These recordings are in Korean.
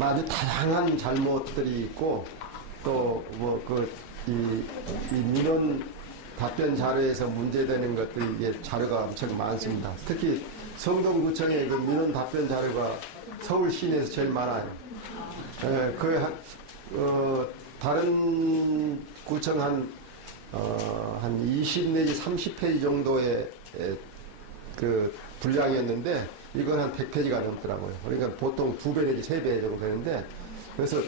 아주 다양한 잘못들이 있고, 또, 이 민원 답변 자료에서 문제되는 것들이 이게 자료가 엄청 많습니다. 특히 성동구청의 그 민원 답변 자료가 서울 시내에서 제일 많아요. 다른 구청 한 20 내지 30페이지 정도의 그 분량이었는데, 이건 한 100페이지가 넘더라고요. 그러니까 보통 2배 내지 3배 정도 되는데, 그래서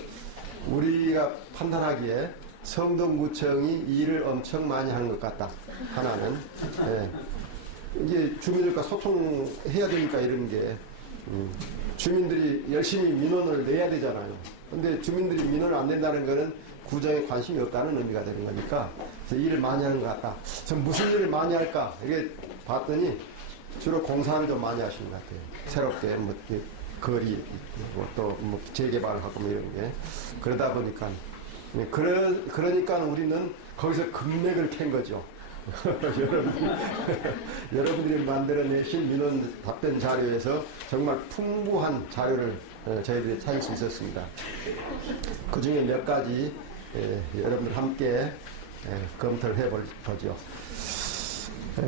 우리가 판단하기에 성동구청이 일을 엄청 많이 하는 것 같다. 하나는. 예. 이게 주민들과 소통해야 되니까 이런 게, 주민들이 열심히 민원을 내야 되잖아요. 근데 주민들이 민원을 안 낸다는 거는 구청에 관심이 없다는 의미가 되는 거니까, 일을 많이 하는 것 같다. 전 무슨 일을 많이 할까? 이게 봤더니 주로 공사를 좀 많이 하시는 것 같아요. 새롭게, 거리, 또, 재개발을 하고 이런 게. 그러다 보니까. 그러니까 우리는 거기서 금맥을 캔 거죠. 여러분들이 만들어내신 민원 답변 자료에서 정말 풍부한 자료를 저희들이 찾을 수 있었습니다. 그 중에 몇 가지 여러분들 함께 검토를 해보죠.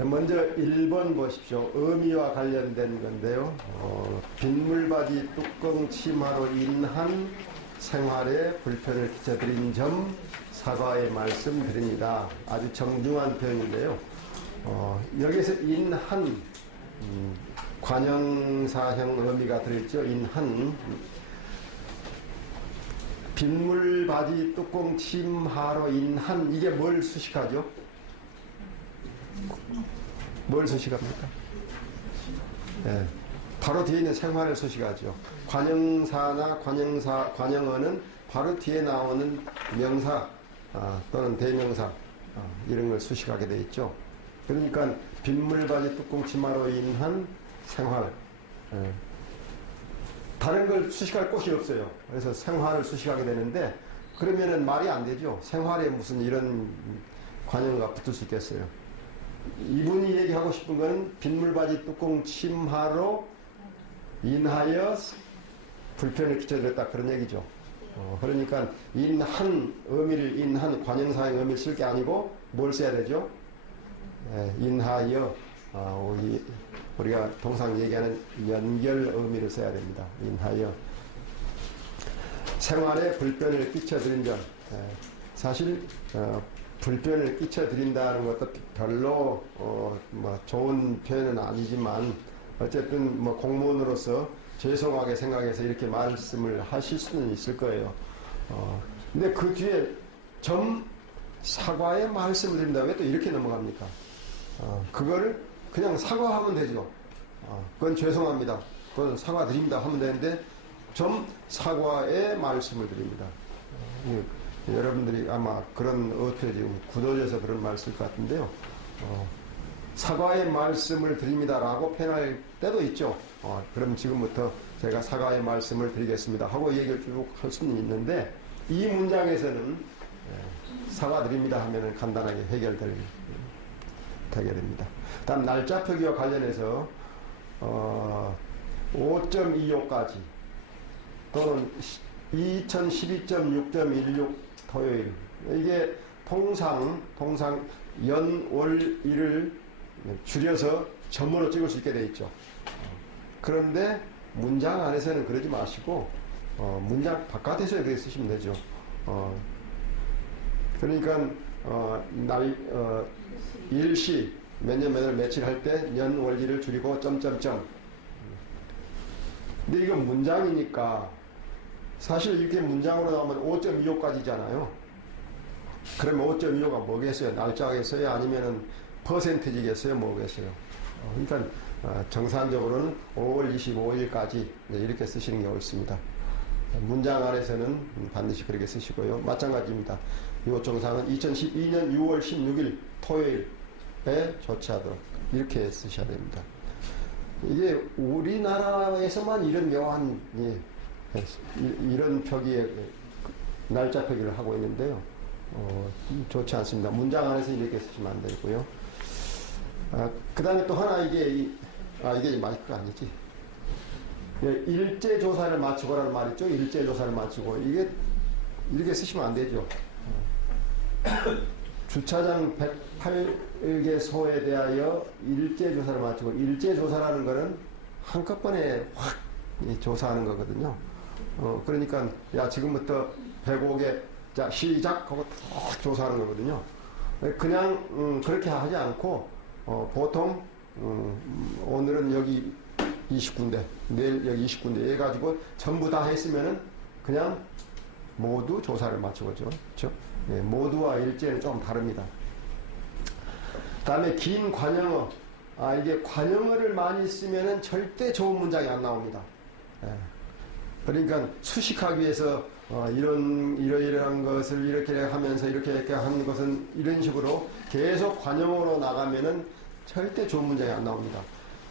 먼저 1번 보십시오. 의미와 관련된 건데요. 빗물바지 뚜껑 침하로 인한 생활에 불편을 끼쳐드린 점 사과의 말씀드립니다. 아주 정중한 표현인데요. 여기서 인한, 관형사형 의미가 들어있죠. 인한. 빗물바지 뚜껑 침하로 인한, 이게 뭘 수식하죠? 뭘 수식합니까? 네. 바로 뒤에 있는 생활을 수식하죠. 관형사나 관형어는 바로 뒤에 나오는 명사 또는 대명사 이런 걸 수식하게 되어 있죠. 그러니까 빗물바지 뚜껑 치마로 인한 생활, 다른 걸 수식할 곳이 없어요. 그래서 생활을 수식하게 되는데, 그러면은 말이 안 되죠. 생활에 무슨 이런 관형어가 붙을 수 있겠어요. 이분이 얘기하고 싶은 거는 빗물바지 뚜껑 침하로 인하여 불편을 끼쳐드렸다, 그런 얘기죠. 그러니까 인한 의미를, 인한 관형사의 의미를 쓸 게 아니고 뭘 써야 되죠? 인하여, 우리가 통상 얘기하는 연결 의미를 써야 됩니다. 인하여. 생활에 불편을 끼쳐드린 점. 사실 불편을 끼쳐드린다는 것도 별로 좋은 표현은 아니지만, 어쨌든 공무원으로서 죄송하게 생각해서 이렇게 말씀을 하실 수는 있을 거예요. 근데 그 뒤에 점 사과의 말씀을 드린다. 왜 또 이렇게 넘어갑니까? 그거를 그냥 사과하면 되죠. 그건 죄송합니다. 그건 사과드립니다 하면 되는데, 점 사과의 말씀을 드립니다. 여러분들이 아마 그런 어떻게 지금 굳어져서 그런 말 쓸 것 같은데요. 사과의 말씀을 드립니다라고 표현할 때도 있죠. 그럼 지금부터 제가 사과의 말씀을 드리겠습니다 하고 얘기를 쭉 할 수는 있는데, 이 문장에서는 사과드립니다 하면은 간단하게 되게 됩니다. 다음 날짜 표기와 관련해서 5.25까지 또는 2012.6.16 토요일, 이게 통상 연, 월, 일을 줄여서 점으로 찍을 수 있게 돼 있죠. 그런데 문장 안에서는 그러지 마시고 문장 바깥에서 그렇게 쓰시면 되죠. 그러니까 일시 몇 년 몇월 며칠 할 때 연, 월, 일을 줄이고 점점점. 근데 이건 문장이니까 사실 이렇게 문장으로 나오면 5.25까지잖아요. 그러면 5.25가 뭐겠어요? 날짜겠어요? 아니면은 퍼센티지겠어요? 뭐겠어요? 그러니까 정상적으로는 5월 25일까지 이렇게 쓰시는 게 옳습니다. 문장 안에서는 반드시 그렇게 쓰시고요. 마찬가지입니다. 이 정상은 2012년 6월 16일 토요일에 조치하도록 이렇게 쓰셔야 됩니다. 이게 우리나라에서만 이런 묘한 이런 표기의 날짜 표기를 하고 있는데요. 좋지 않습니다. 문장 안에서 이렇게 쓰시면 안 되고요. 그 다음에 또 하나 이게 마이크가 아니지. 예, 일제 조사를 마치고라는 말 있죠. 일제 조사를 마치고. 이게 이렇게 쓰시면 안 되죠. 주차장 108개소에 대하여 일제 조사를 마치고, 일제 조사라는 거는 한꺼번에 확 조사하는 거거든요. 그러니까 야 지금부터 105개 자 시작 하고 탁 조사하는 거거든요. 그냥 그렇게 하지 않고 보통 오늘은 여기 20군데 내일 여기 20군데 해가지고 전부 다 했으면은 그냥 모두 조사를 마치고죠. 그렇죠? 예, 모두와 일제는 좀 다릅니다. 다음에 긴 관영어. 이게 관영어를 많이 쓰면은 절대 좋은 문장이 안 나옵니다. 예. 그러니까 수식하기 위해서 이러이러한 것을 이렇게 하면서 이렇게 하는 것은 이런 식으로 계속 관용어로 나가면은 절대 좋은 문장이 안 나옵니다.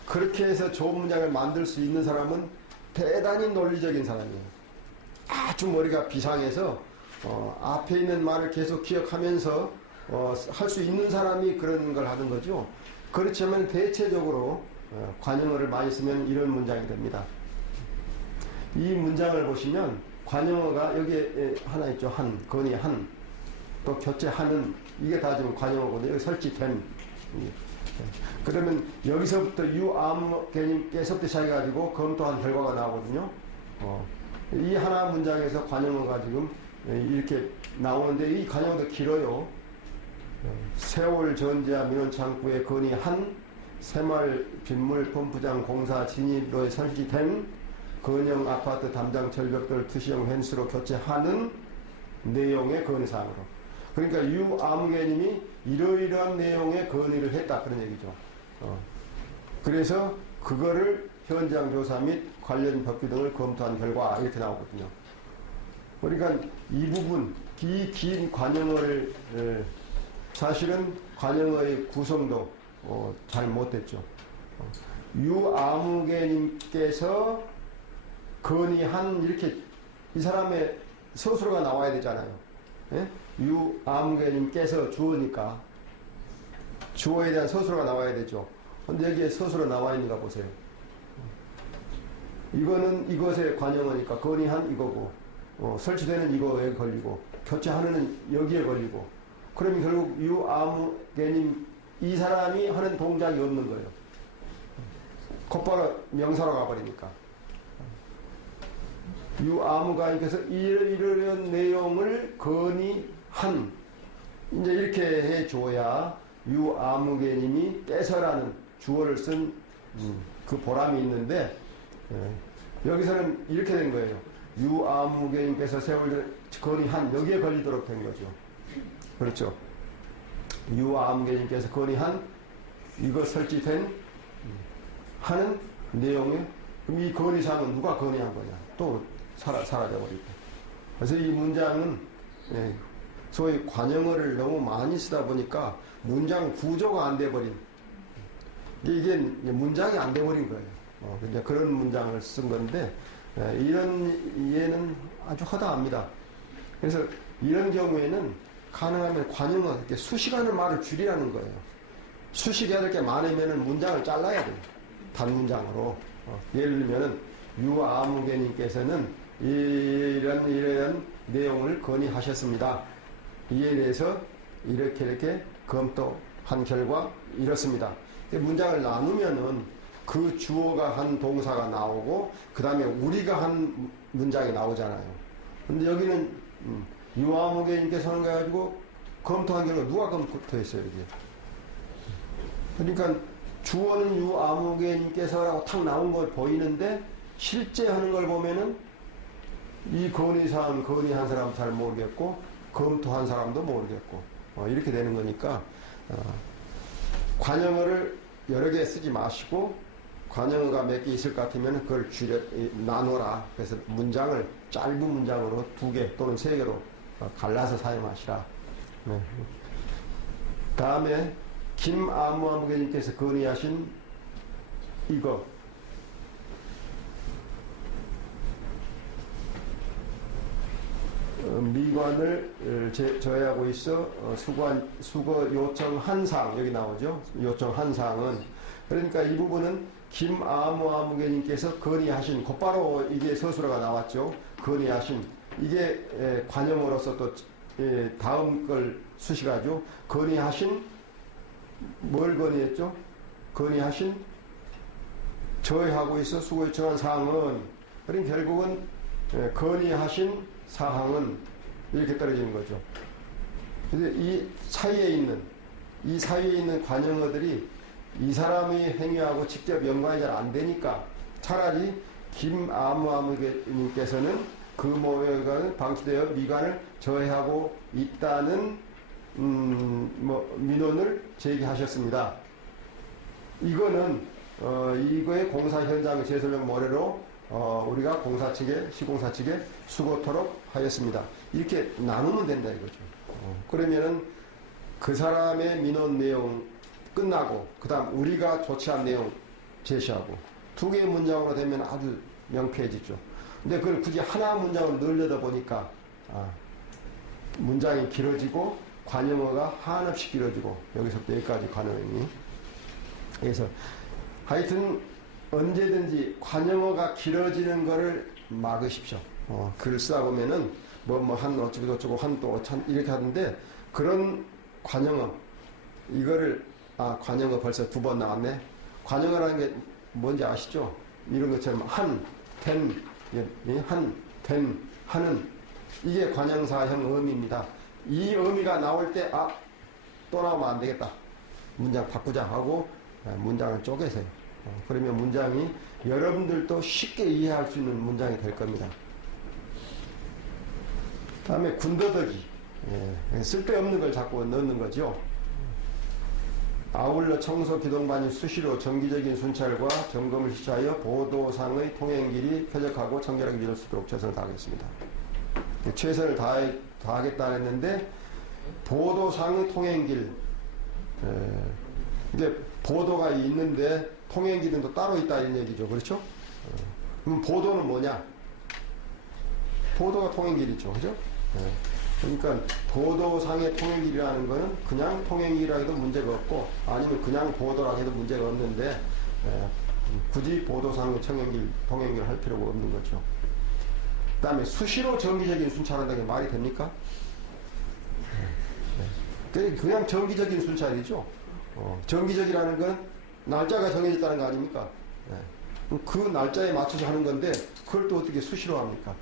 그렇게 해서 좋은 문장을 만들 수 있는 사람은 대단히 논리적인 사람이에요. 아주 머리가 비상해서 앞에 있는 말을 계속 기억하면서 할 수 있는 사람이 그런 걸 하는 거죠. 그렇지만 대체적으로 관용어를 많이 쓰면 이런 문장이 됩니다. 이 문장을 보시면 관용어가 여기에 하나 있죠. 한, 건이 한, 또 교체하는, 이게 다 지금 관용어거든요. 여기 설치된. 그러면 여기서부터 유암 개념께서부터 시작해가지고 검토한 결과가 나오거든요. 이 하나 문장에서 관용어가 지금 이렇게 나오는데 이 관용어도 길어요. 세월 전지하 민원 창구에 건이 한, 새마을 빗물 펌프장 공사 진입로에 설치된 건영 아파트 담장 절벽들 투시형 펜스로 교체하는 내용의 건의사항으로. 그러니까 유아무개님이 이러이러한 내용의 건의를 했다 그런 얘기죠. 그래서 그거를 현장 조사 및 관련 법규 등을 검토한 결과 이렇게 나오거든요. 그러니까 이 부분, 이 긴 관영어를 사실은 관영어의 구성도 잘 못했죠. 유아무개님께서 건의한 이렇게 이 사람의 서술어가 나와야 되잖아요. 예? 유아무개님께서 주어니까 주어에 대한 서술어가 나와야 되죠. 근데 여기에 서술어 나와 있는가 보세요. 이거는 이것의 관용어니까 건의한 이거고 설치되는 이거에 걸리고 교체하는 여기에 걸리고 그러면 결국 유아무개님 이 사람이 하는 동작이 없는 거예요. 곧바로 명사로 가버리니까. 유아무가님께서 이러이러한 내용을 건의한 이제 이렇게 해줘야 유아무개님이 떼서라는 주어를 쓴 그 보람이 있는데 여기서는 이렇게 된 거예요. 유아무개님께서 세월 건의한 여기에 걸리도록 된 거죠. 그렇죠. 유아무개님께서 건의한 이거 설치된 하는 내용에 그럼 이 건의사항은 누가 건의한 거냐 또 사라져버리고. 그래서 이 문장은 소위 관용어를 너무 많이 쓰다 보니까 문장 구조가 안 돼버린 이게 문장이 안 돼버린 거예요. 이제 그런 문장을 쓴 건데 이런 예는 아주 허다합니다. 그래서 이런 경우에는 가능하면 관용어 이렇게 수식하는 말을 줄이라는 거예요. 수식해야 될 게 많으면 문장을 잘라야 돼요. 단문장으로. 예를 들면은 유아무개님께서는 이런 내용을 건의하셨습니다. 이에 대해서 이렇게 검토한 결과 이렇습니다. 문장을 나누면은 그 주어가 한 동사가 나오고 그 다음에 우리가 한 문장이 나오잖아요. 근데 여기는 유아무개님께서 하는 거 가지고 검토한 결과 누가 검토했어요 여기. 그러니까 주어는 유아무개님께서라고 탁 나온 걸 보이는데 실제 하는 걸 보면은 이 건의사항 건의한 사람 잘 모르겠고 검토한 사람도 모르겠고 이렇게 되는 거니까 관용어를 여러 개 쓰지 마시고 관용어가 몇 개 있을 것 같으면 그걸 나눠라. 그래서 문장을 짧은 문장으로 2개 또는 3개로 갈라서 사용하시라. 네. 다음에 김아무개님께서 건의하신 이거 미관을 저해하고 있어 수거 요청한 사항 여기 나오죠. 요청한 사항은 그러니까 이 부분은 김아무아무개님께서 건의하신, 곧바로 이게 서술어가 나왔죠. 건의하신, 이게 관용어로서 또 다음 걸 수식하죠. 건의하신, 뭘 건의했죠? 건의하신, 저해하고 있어 수고에 처한 사항은, 그러니까 결국은 건의하신 사항은 이렇게 떨어지는 거죠. 그래서 이 사이에 있는 관용어들이 이 사람의 행위하고 직접 연관이 잘 안 되니까 차라리 김아무아무님께서는 그 모여가는 방치되어 미관을 저해하고 있다는 민원을 제기하셨습니다. 이거는 이거의 공사 현장 재설명 모래로 우리가 공사 측에 시공사 측에 수고토록 하였습니다. 이렇게 나누면 된다 이거죠. 그러면은 그 사람의 민원 내용 끝나고 그 다음 우리가 조치한 내용 제시하고 두 개의 문장으로 되면 아주 명쾌해지죠. 근데 그걸 굳이 하나 문장으로 늘려다 보니까 문장이 길어지고 관용어가 한없이 길어지고 여기서부터 여기까지 관용이. 그래서 하여튼 언제든지 관용어가 길어지는 거를 막으십시오. 글을 쓰다 보면은 한 어쩌고 한 또 이렇게 하는데 그런 관용어 이거를 관용어 벌써 두 번 나왔네. 관용어라는 게 뭔지 아시죠? 이런 것처럼 된, 하는 이게 관형사형 의미입니다. 이 의미가 나올 때 또 나오면 안 되겠다. 문장 바꾸자 하고 문장을 쪼개세요. 그러면 문장이 여러분들도 쉽게 이해할 수 있는 문장이 될 겁니다. 다음에 군더더기. 쓸데없는 걸 자꾸 넣는 거죠. 아울러 청소 기동반이 수시로 정기적인 순찰과 점검을 실시하여 보도상의 통행길이 쾌적하고 청결하게 이룰 수 있도록 최선을 다하겠습니다. 최선을 다하겠다 했는데 보도상의 통행길 이게 보도가 있는데 통행길은 또 따로 있다 이런 얘기죠. 그렇죠? 그럼 보도는 뭐냐? 보도가 통행길이죠. 그죠? 그러니까 보도상의 통행길이라는 거는 그냥 통행이라 해도 문제가 없고 아니면 그냥 보도라 해도 문제가 없는데 굳이 보도상의 통행길을 할 필요가 없는 거죠. 그 다음에 수시로 정기적인 순찰한다는 게 말이 됩니까? 그냥 정기적인 순찰이죠. 정기적이라는 건 날짜가 정해졌다는 거 아닙니까? 그 날짜에 맞춰서 하는 건데 그걸 또 어떻게 수시로 합니까?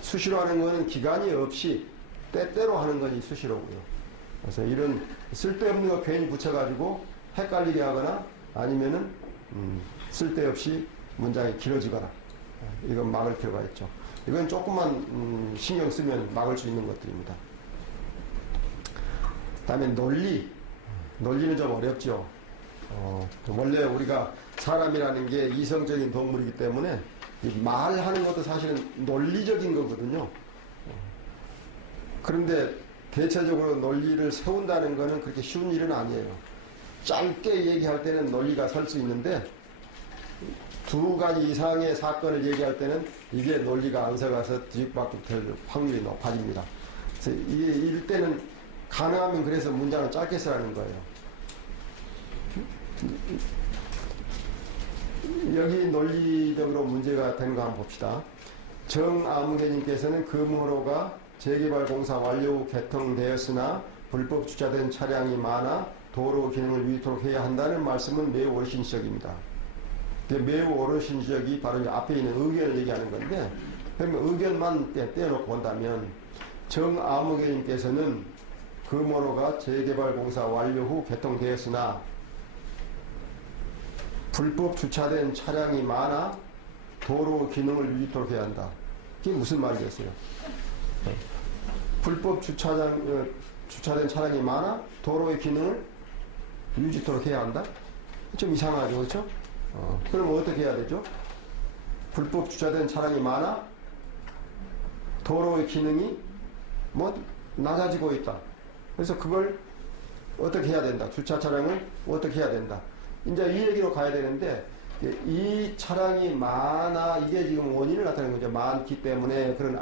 수시로 하는 거는 기간이 없이 때때로 하는 것이 수시로고요. 그래서 이런 쓸데없는 거 괜히 붙여가지고 헷갈리게 하거나 아니면은 쓸데없이 문장이 길어지거나 이건 막을 필요가 있죠. 이건 조금만 신경 쓰면 막을 수 있는 것들입니다. 다음에 논리는 좀 어렵죠. 원래 우리가 사람이라는 게 이성적인 동물이기 때문에 말하는 것도 사실은 논리적인 거거든요. 그런데 대체적으로 논리를 세운다는 것은 그렇게 쉬운 일은 아니에요. 짧게 얘기할 때는 논리가 설 수 있는데 두 가지 이상의 사건을 얘기할 때는 이게 논리가 안 서가서 뒤집박죽 될 확률이 높아집니다. 그래서 이럴 때는 가능하면 그래서 문장을 짧게 쓰라는 거예요. 여기 논리적으로 문제가 되는 거 한번 봅시다. 정아무개님께서는 금호로가 재개발 공사 완료 후 개통되었으나 불법 주차된 차량이 많아 도로 기능을 위토록 해야 한다는 말씀은 매우 어르신시적입니다. 매우 어르신시적이 바로 앞에 있는 의견을 얘기하는 건데, 그러면 의견만 떼어놓고 본다면 정아무개님께서는 금호로가 재개발 공사 완료 후 개통되었으나 불법 주차된 차량이 많아 도로 기능을 유지토록 해야 한다. 이게 무슨 말이겠어요? 불법 주차된 차량이 많아 도로의 기능을 유지토록 해야 한다? 좀 이상하죠, 그렇죠? 그럼 어떻게 해야 되죠? 불법 주차된 차량이 많아 도로의 기능이 낮아지고 있다. 그래서 그걸 어떻게 해야 된다? 주차 차량을 어떻게 해야 된다? 이제 이 얘기로 가야 되는데, 이 차량이 많아, 이게 지금 원인을 나타내는 거죠. 많기 때문에 그런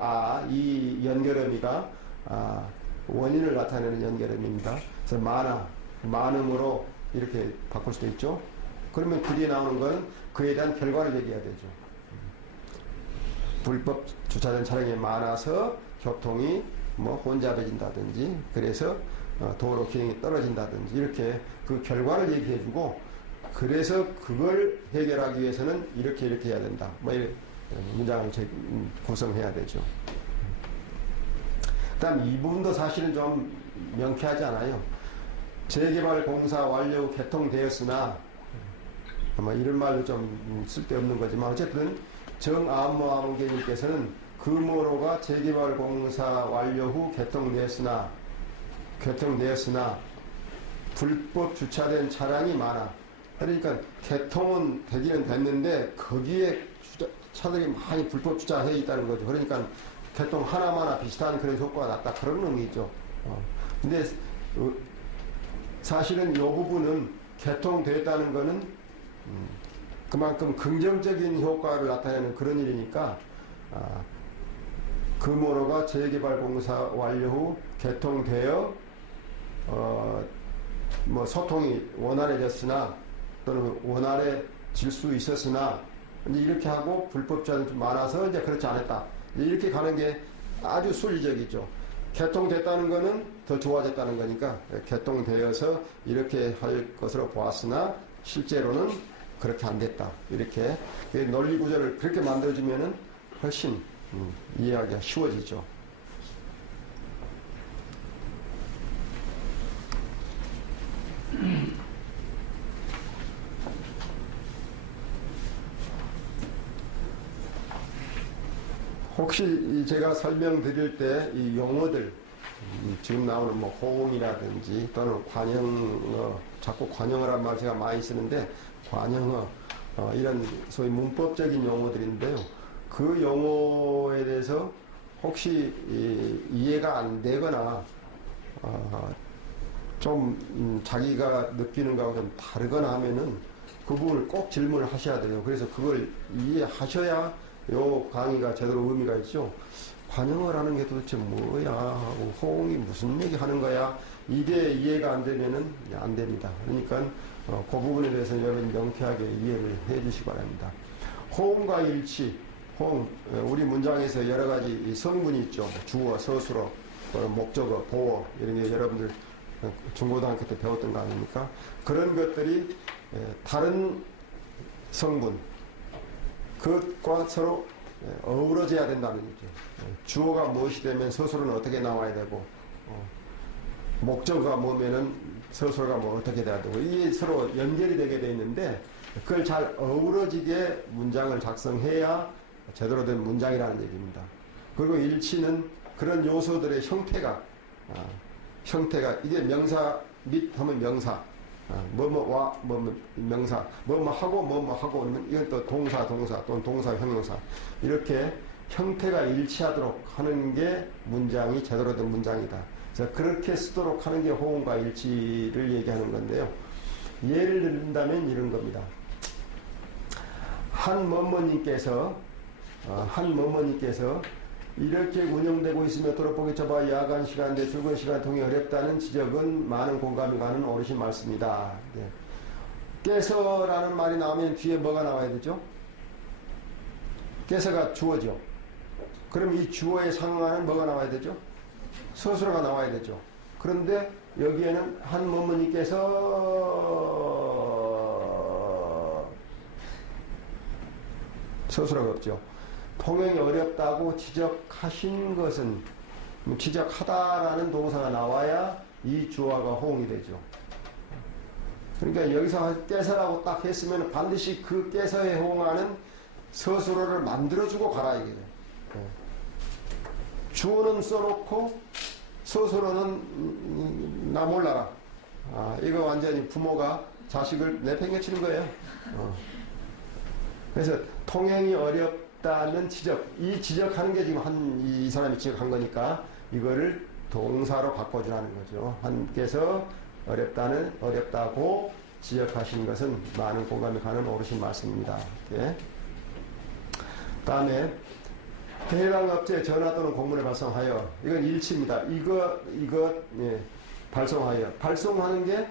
이 연결음이가 원인을 나타내는 연결음입니다. 그래서 많음으로 이렇게 바꿀 수도 있죠. 그러면 그 뒤에 나오는 건 그에 대한 결과를 얘기해야 되죠. 불법 주차된 차량이 많아서 교통이 뭐 혼잡해진다든지, 그래서 도로 기능이 떨어진다든지, 이렇게 그 결과를 얘기해주고, 그래서 그걸 해결하기 위해서는 이렇게 해야 된다. 뭐 이렇게 문장을 구성해야 되죠. 그다음 이 부분도 사실은 좀 명쾌하지 않아요. 재개발 공사 완료 후 개통되었으나, 아마 이런 말도 좀 쓸데없는 거지만, 어쨌든 정암모암계님께서는 금호로가 재개발 공사 완료 후 개통되었으나 불법 주차된 차량이 많아. 그러니까 개통은 되기는 됐는데 거기에 차들이 많이 불법 주차해 있다는 거죠. 그러니까 개통 하나마나 비슷한 그런 효과가 났다, 그런 의미죠. 근데 사실은 이 부분은 개통됐다는 거는 그만큼 긍정적인 효과를 나타내는 그런 일이니까, 금호로가 재개발 공사 완료 후 개통되어 뭐 소통이 원활해졌으나 또는 원활해질 수 있었으나, 이제 이렇게 하고 불법자는 좀 많아서 이제 그렇지 않았다, 이렇게 가는 게 아주 순리적이죠. 개통됐다는 거는 더 좋아졌다는 거니까 개통되어서 이렇게 할 것으로 보았으나 실제로는 그렇게 안 됐다, 이렇게 논리 구조를 그렇게 만들어주면은 훨씬 이해하기가 쉬워지죠. 혹시 제가 설명드릴 때 이 용어들, 지금 나오는 뭐 호응이라든지 또는 관형어, 자꾸 관형어란 말 제가 많이 쓰는데, 관형어, 이런 소위 문법적인 용어들인데요. 그 용어에 대해서 혹시 이해가 안 되거나 좀 자기가 느끼는 거하고 좀 다르거나 하면은 그 부분을 꼭 질문을 하셔야 돼요. 그래서 그걸 이해하셔야 요 강의가 제대로 의미가 있죠. 관용어라는 게 도대체 뭐야 하고, 호응이 무슨 얘기 하는 거야, 이게 이해가 안 되면은 안 됩니다. 그러니까 그 부분에 대해서 여러분 명쾌하게 이해를 해 주시기 바랍니다. 호응과 일치, 호응, 우리 문장에서 여러 가지 성분이 있죠. 주어, 서술어, 목적어, 보어, 이런 게 여러분들 중고등학교 때 배웠던 거 아닙니까? 그런 것들이 다른 성분, 그것과 서로 어우러져야 된다는 얘기죠. 주어가 무엇이 되면 서술어는 어떻게 나와야 되고, 목적어가 뭐면은 서술어가 뭐 어떻게 돼야 되고, 이게 서로 연결이 되게 돼 있는데, 그걸 잘 어우러지게 문장을 작성해야 제대로 된 문장이라는 얘기입니다. 그리고 일치는 그런 요소들의 형태가 이게 명사 및 하면 명사, 뭐뭐와 뭐뭐 명사, 뭐뭐 하고 뭐뭐 하고 그러면 이건 또 동사 또는 동사 형용사, 이렇게 형태가 일치하도록 하는 게 문장이 제대로 된 문장이다. 그래서 그렇게 쓰도록 하는 게 호응과 일치를 얘기하는 건데요. 예를 든다면 이런 겁니다. 한 뭐뭐님께서 이렇게 운영되고 있으며 도로폭이 좁아 야간 시간대 출근 시간 통이 어렵다는 지적은 많은 공감이 가는 어르신 말씀이다. 네. 깨서라는 말이 나오면 뒤에 뭐가 나와야 되죠? 깨서가 주어죠. 그럼 이 주어에 상응하는 뭐가 나와야 되죠? 서술어가 나와야 되죠. 그런데 여기에는 한 뭐뭐님께서 서술어가 없죠. 통행이 어렵다고 지적하신 것은, 지적하다라는 동사가 나와야 이 주어가 호응이 되죠. 그러니까 여기서 깨서라고 딱 했으면 반드시 그 깨서에 호응하는 서술어를 만들어주고 가라 이거예요. 주어는 써놓고 서술어는 나 몰라라. 이거 완전히 부모가 자식을 내팽개치는 거예요. 그래서 통행이 어렵다는 지적, 이 지적하는 게 지금 이 사람이 지적한 거니까 이거를 동사로 바꿔주라는 거죠. 한께서 어렵다고 지적하신 것은 많은 공감이 가는 옳으신 말씀입니다. 예. 다음에 해당 업체에 전화 또는 공문을 발송하여, 이건 일치입니다. 이거 예, 발송하여, 발송하는 게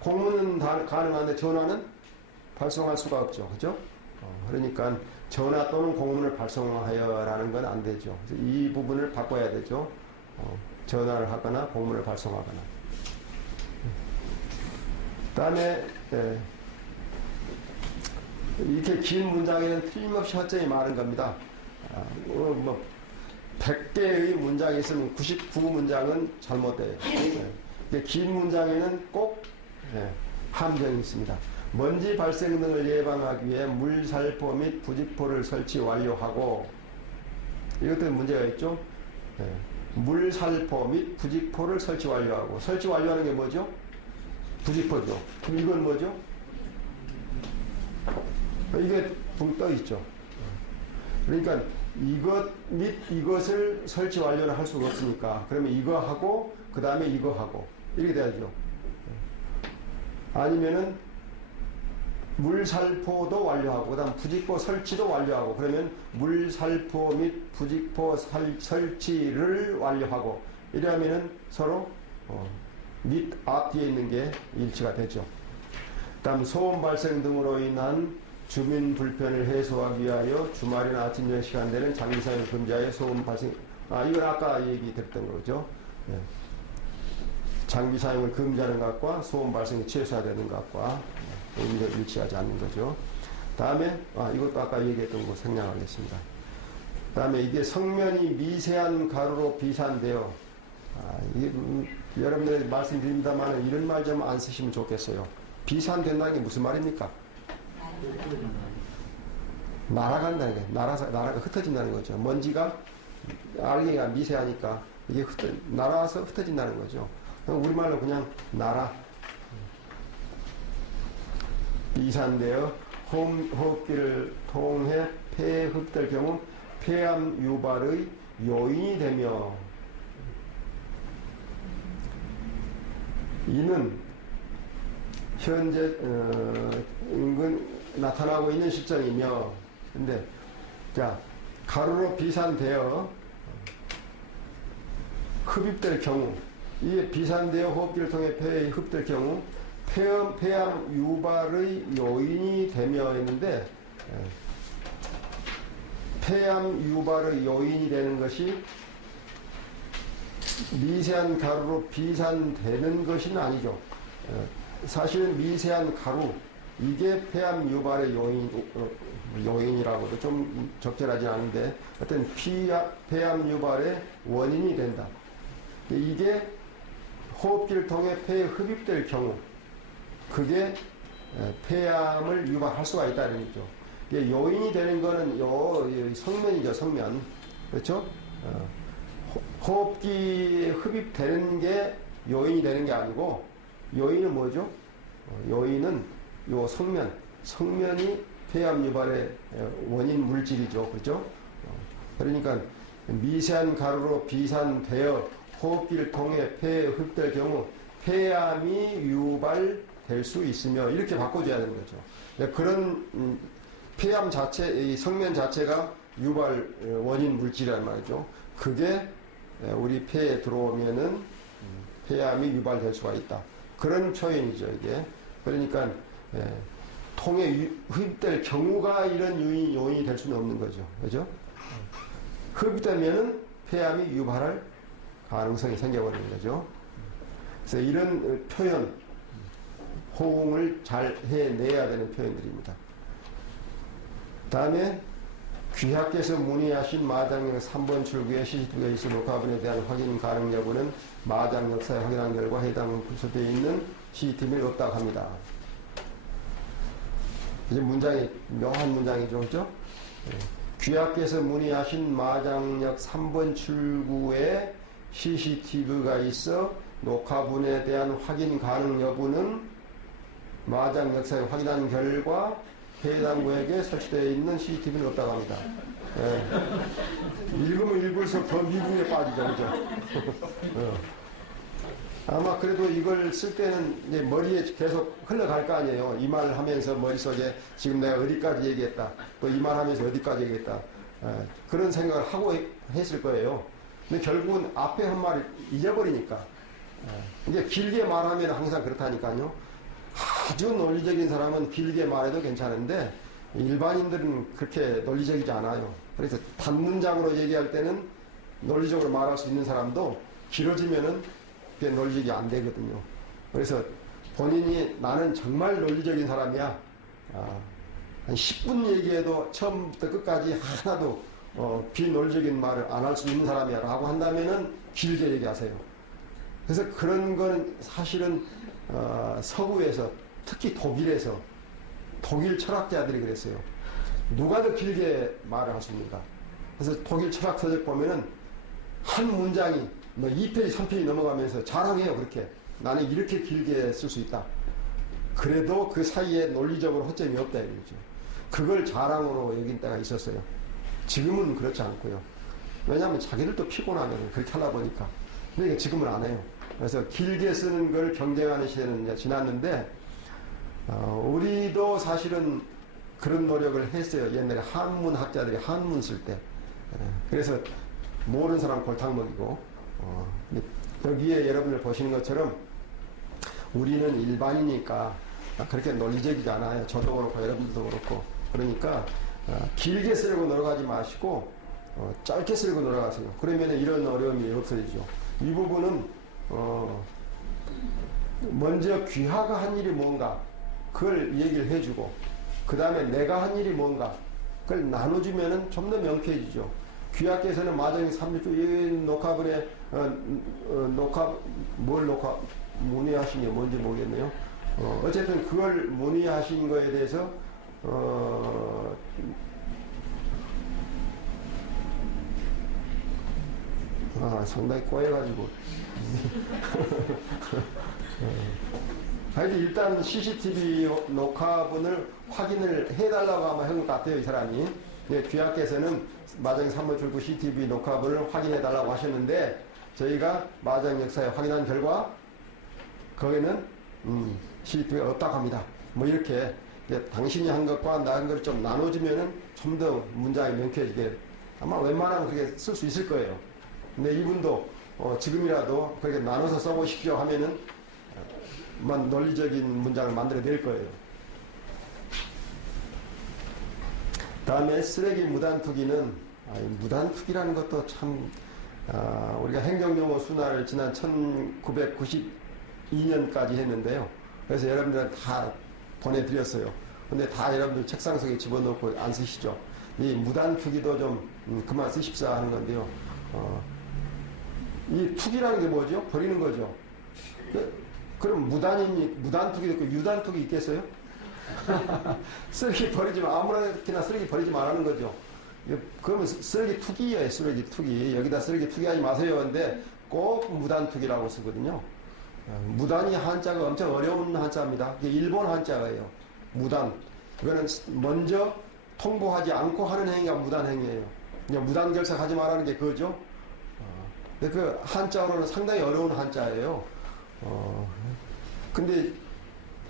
공문은 가능한데 전화는 발송할 수가 없죠. 그죠? 그러니까 전화 또는 공문을 발송하여라는 건 안 되죠. 그래서 이 부분을 바꿔야 되죠. 전화를 하거나 공문을 발송하거나. 다음에 이렇게 긴 문장에는 틀림없이 허점이 많은 겁니다. 100개의 문장이 있으면 99문장은 잘못돼요. 긴 문장에는 꼭 함정이 있습니다. 먼지 발생 등을 예방하기 위해 물살포 및 부직포를 설치 완료하고, 이것도 문제가 있죠. 물살포 및 부직포를 설치 완료하고, 설치 완료하는 게 뭐죠? 부직포죠. 그럼 이건 뭐죠? 이게 붕 떠 있죠. 그러니까 이것 및 이것을 설치 완료를 할 수가 없으니까, 그러면 이거 하고 그 다음에 이거 하고 이렇게 돼야죠. 아니면은 물살포도 완료하고 그다음 부직포 설치도 완료하고, 그러면 물살포 및 부직포 설치를 완료하고, 이러면은 서로 밑 앞뒤에 있는 게 일치가 되죠. 다음 소음 발생 등으로 인한 주민 불편을 해소하기 위하여 주말이나 아침 저녁 시간대는 장기 사용 금지하여 소음 발생, 이건 아까 얘기 드렸던 거죠. 장기 사용을 금지하는 것과 소음 발생이 최소화되는 것과 의미가 일치하지 않는 거죠. 다음에 이것도 아까 얘기했던 거 생략하겠습니다. 다음에 이게 성면이 미세한 가루로 비산되어, 이게 여러분들 말씀드립니다만 이런 말 좀 안 쓰시면 좋겠어요. 비산된다는 게 무슨 말입니까? 날아간다는 게, 나라가 흩어진다는 거죠. 먼지가 알갱이가 미세하니까 이게 날아서 흩어진다는 거죠. 우리말로 그냥 날아. 비산되어 호흡기를 통해 폐에 흡될 경우 폐암 유발의 요인이 되며, 이는 현재 나타나고 있는 실정이며, 근데 자, 가루로 비산되어 흡입될 경우, 이게 비산되어 호흡기를 통해 폐에 흡입될 경우 폐암 유발의 요인이 되며 했는데, 폐암 유발의 요인이 되는 것이 미세한 가루로 비산되는 것은 아니죠. 사실은 미세한 가루, 이게 폐암 유발의 요인이라고도 좀 적절하지 않은데, 어떤 폐암 유발의 원인이 된다. 이게 호흡기를 통해 폐에 흡입될 경우, 그게 폐암을 유발할 수가 있다는 거죠. 이게 요인이 되는 거는 성면이죠, 성면. 그렇죠? 호흡기에 흡입되는 게 요인이 되는 게 아니고, 요인은 뭐죠? 요인은 요 성면이 폐암 유발의 원인 물질이죠. 그죠? 그러니까 미세한 가루로 비산되어 호흡기를 통해 폐에 흡입될 경우 폐암이 유발될 수 있으며, 이렇게 바꿔줘야 되는 거죠. 그런 폐암 자체, 이 성면 자체가 유발 원인 물질이란 말이죠. 그게 우리 폐에 들어오면은 폐암이 유발될 수가 있다. 그런 표현이죠, 이게. 그러니까 통에 흡입될 경우가 이런 요인이 될 수는 없는 거죠. 그죠? 흡입되면은 폐암이 유발할 가능성이 생겨버리는 거죠. 그래서 이런 표현, 호응을 잘 해내야 되는 표현들입니다. 다음에 귀하께서 문의하신 마장역 3번 출구에 CCTV가 있어 녹화본에 대한 확인 가능 여부는 마장 역사에 확인한 결과 해당 부서되어 있는 CCTV는 없다고 합니다. 이제 문장이 묘한 문장이죠, 그죠? 귀하께서 문의하신 마장역 3번 출구에 CCTV가 있어 녹화본에 대한 확인 가능 여부는 마장 역사에 확인한 결과 해당 구역에 설치되어 있는 CCTV는 없다고 합니다. 읽으면 읽을수록 더 미궁에 빠지죠, 그죠? 아마 그래도 이걸 쓸 때는 이제 머리에 계속 흘러갈 거 아니에요. 이 말 하면서 머릿속에 지금 내가 어디까지 얘기했다. 또 이 말 하면서 어디까지 얘기했다. 그런 생각을 하고 했을 거예요. 근데 결국은 앞에 한 말을 잊어버리니까. 이게 길게 말하면 항상 그렇다니까요. 아주 논리적인 사람은 길게 말해도 괜찮은데 일반인들은 그렇게 논리적이지 않아요. 그래서 단문장으로 얘기할 때는 논리적으로 말할 수 있는 사람도 길어지면은 그게 논리적이 안 되거든요. 그래서 본인이 나는 정말 논리적인 사람이야. 한 10분 얘기해도 처음부터 끝까지 하나도 비논리적인 말을 안 할 수 있는 사람이야 라고 한다면은 길게 얘기하세요. 그래서 그런 건 사실은 서구에서 특히 독일에서 독일 철학자들이 그랬어요. 누가 더 길게 말을 하십니까? 그래서 독일 철학 서적 보면은 한 문장이 뭐 2페이지, 3페이지 넘어가면서 자랑해요. 그렇게. 나는 이렇게 길게 쓸 수 있다. 그래도 그 사이에 논리적으로 허점이 없다 이거죠. 그걸 자랑으로 여긴 때가 있었어요. 지금은 그렇지 않고요. 왜냐하면 자기들도 피곤하면 그렇게 하다 보니까. 근데 지금은 안 해요. 그래서 길게 쓰는 걸 경쟁하는 시대는 이제 지났는데, 우리도 사실은 그런 노력을 했어요. 옛날에 한문 학자들이 한문 쓸 때. 그래서 모르는 사람 골탕 먹이고, 여기에 여러분들 보시는 것처럼 우리는 일반이니까 그렇게 논리적이지 않아요. 저도 그렇고 여러분들도 그렇고. 그러니까 길게 쓰려고 노력하지 마시고 짧게 쓰려고 노력하세요. 그러면 이런 어려움이 없어지죠. 이 부분은 먼저 귀하가 한 일이 뭔가 그걸 얘기를 해주고 그 다음에 내가 한 일이 뭔가 그걸 나눠주면 좀 더 명쾌해지죠. 귀하께서는 마정이 3주 이 녹화분에 문의하신 게 뭔지 모르겠네요. 어쨌든 그걸 문의하신 거에 대해서 상당히 꼬여가지고 하여튼 일단 CCTV 녹화분을 확인을 해달라고 아마 한 것 같아요. 이 사람이. 귀하께서는 마정 3월 출구 CCTV 녹화분을 확인해달라고 하셨는데 저희가 마정 역사에 확인한 결과 거기는 CCTV가 없다고 합니다. 뭐 이렇게 당신이 한 것과 나 한 것을 좀 나눠주면은 좀 더 문장이 명쾌해지게 아마 웬만하면 그렇게 쓸 수 있을 거예요. 근데 이분도 지금이라도 그렇게 나눠서 써보십시오 하면은 논리적인 문장을 만들어낼 거예요. 다음에 쓰레기 무단투기는 무단투기라는 것도 참 우리가 행정용어 순화를 지난 1992년까지 했는데요. 그래서 여러분들한테 다 보내드렸어요. 근데 다 여러분들 책상 속에 집어넣고 안 쓰시죠. 이 무단투기도 좀 그만 쓰십사 하는 건데요. 이 투기라는 게 뭐죠? 버리는 거죠. 그럼 무단투기도 있고 유단투기 있겠어요? 쓰레기 버리지 마. 아무렇게나 쓰레기 버리지 말라는 거죠. 그러면 쓰레기 투기예요. 쓰레기 투기. 여기다 쓰레기 투기하지 마세요. 근데 꼭 무단투기라고 쓰거든요. 무단이 한자가 엄청 어려운 한자입니다. 이게 일본 한자예요. 무단. 이거는 먼저 통보하지 않고 하는 행위가 무단행위예요. 그냥 무단결석하지 말라는 게 그거죠. 근데 그 한자어로는 상당히 어려운 한자예요. 근데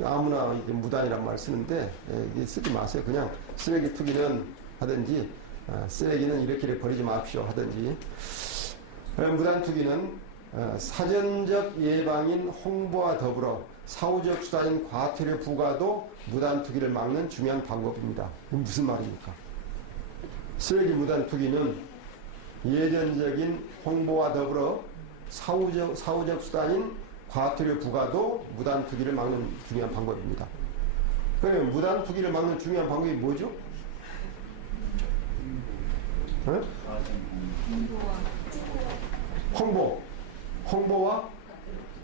아무나 이게 무단이란 말 쓰는데 이게 쓰지 마세요. 그냥 쓰레기 투기는 하든지 쓰레기는 이렇게 버리지 마십시오 하든지. 무단 투기는 사전적 예방인 홍보와 더불어 사후적 수단인 과태료 부과도 무단 투기를 막는 중요한 방법입니다. 무슨 말입니까? 쓰레기 무단 투기는 예전적인 홍보와 더불어 사후적 수단인 과태료 부과도 무단 투기를 막는 중요한 방법입니다. 그러면 무단 투기를 막는 중요한 방법이 뭐죠? 홍보와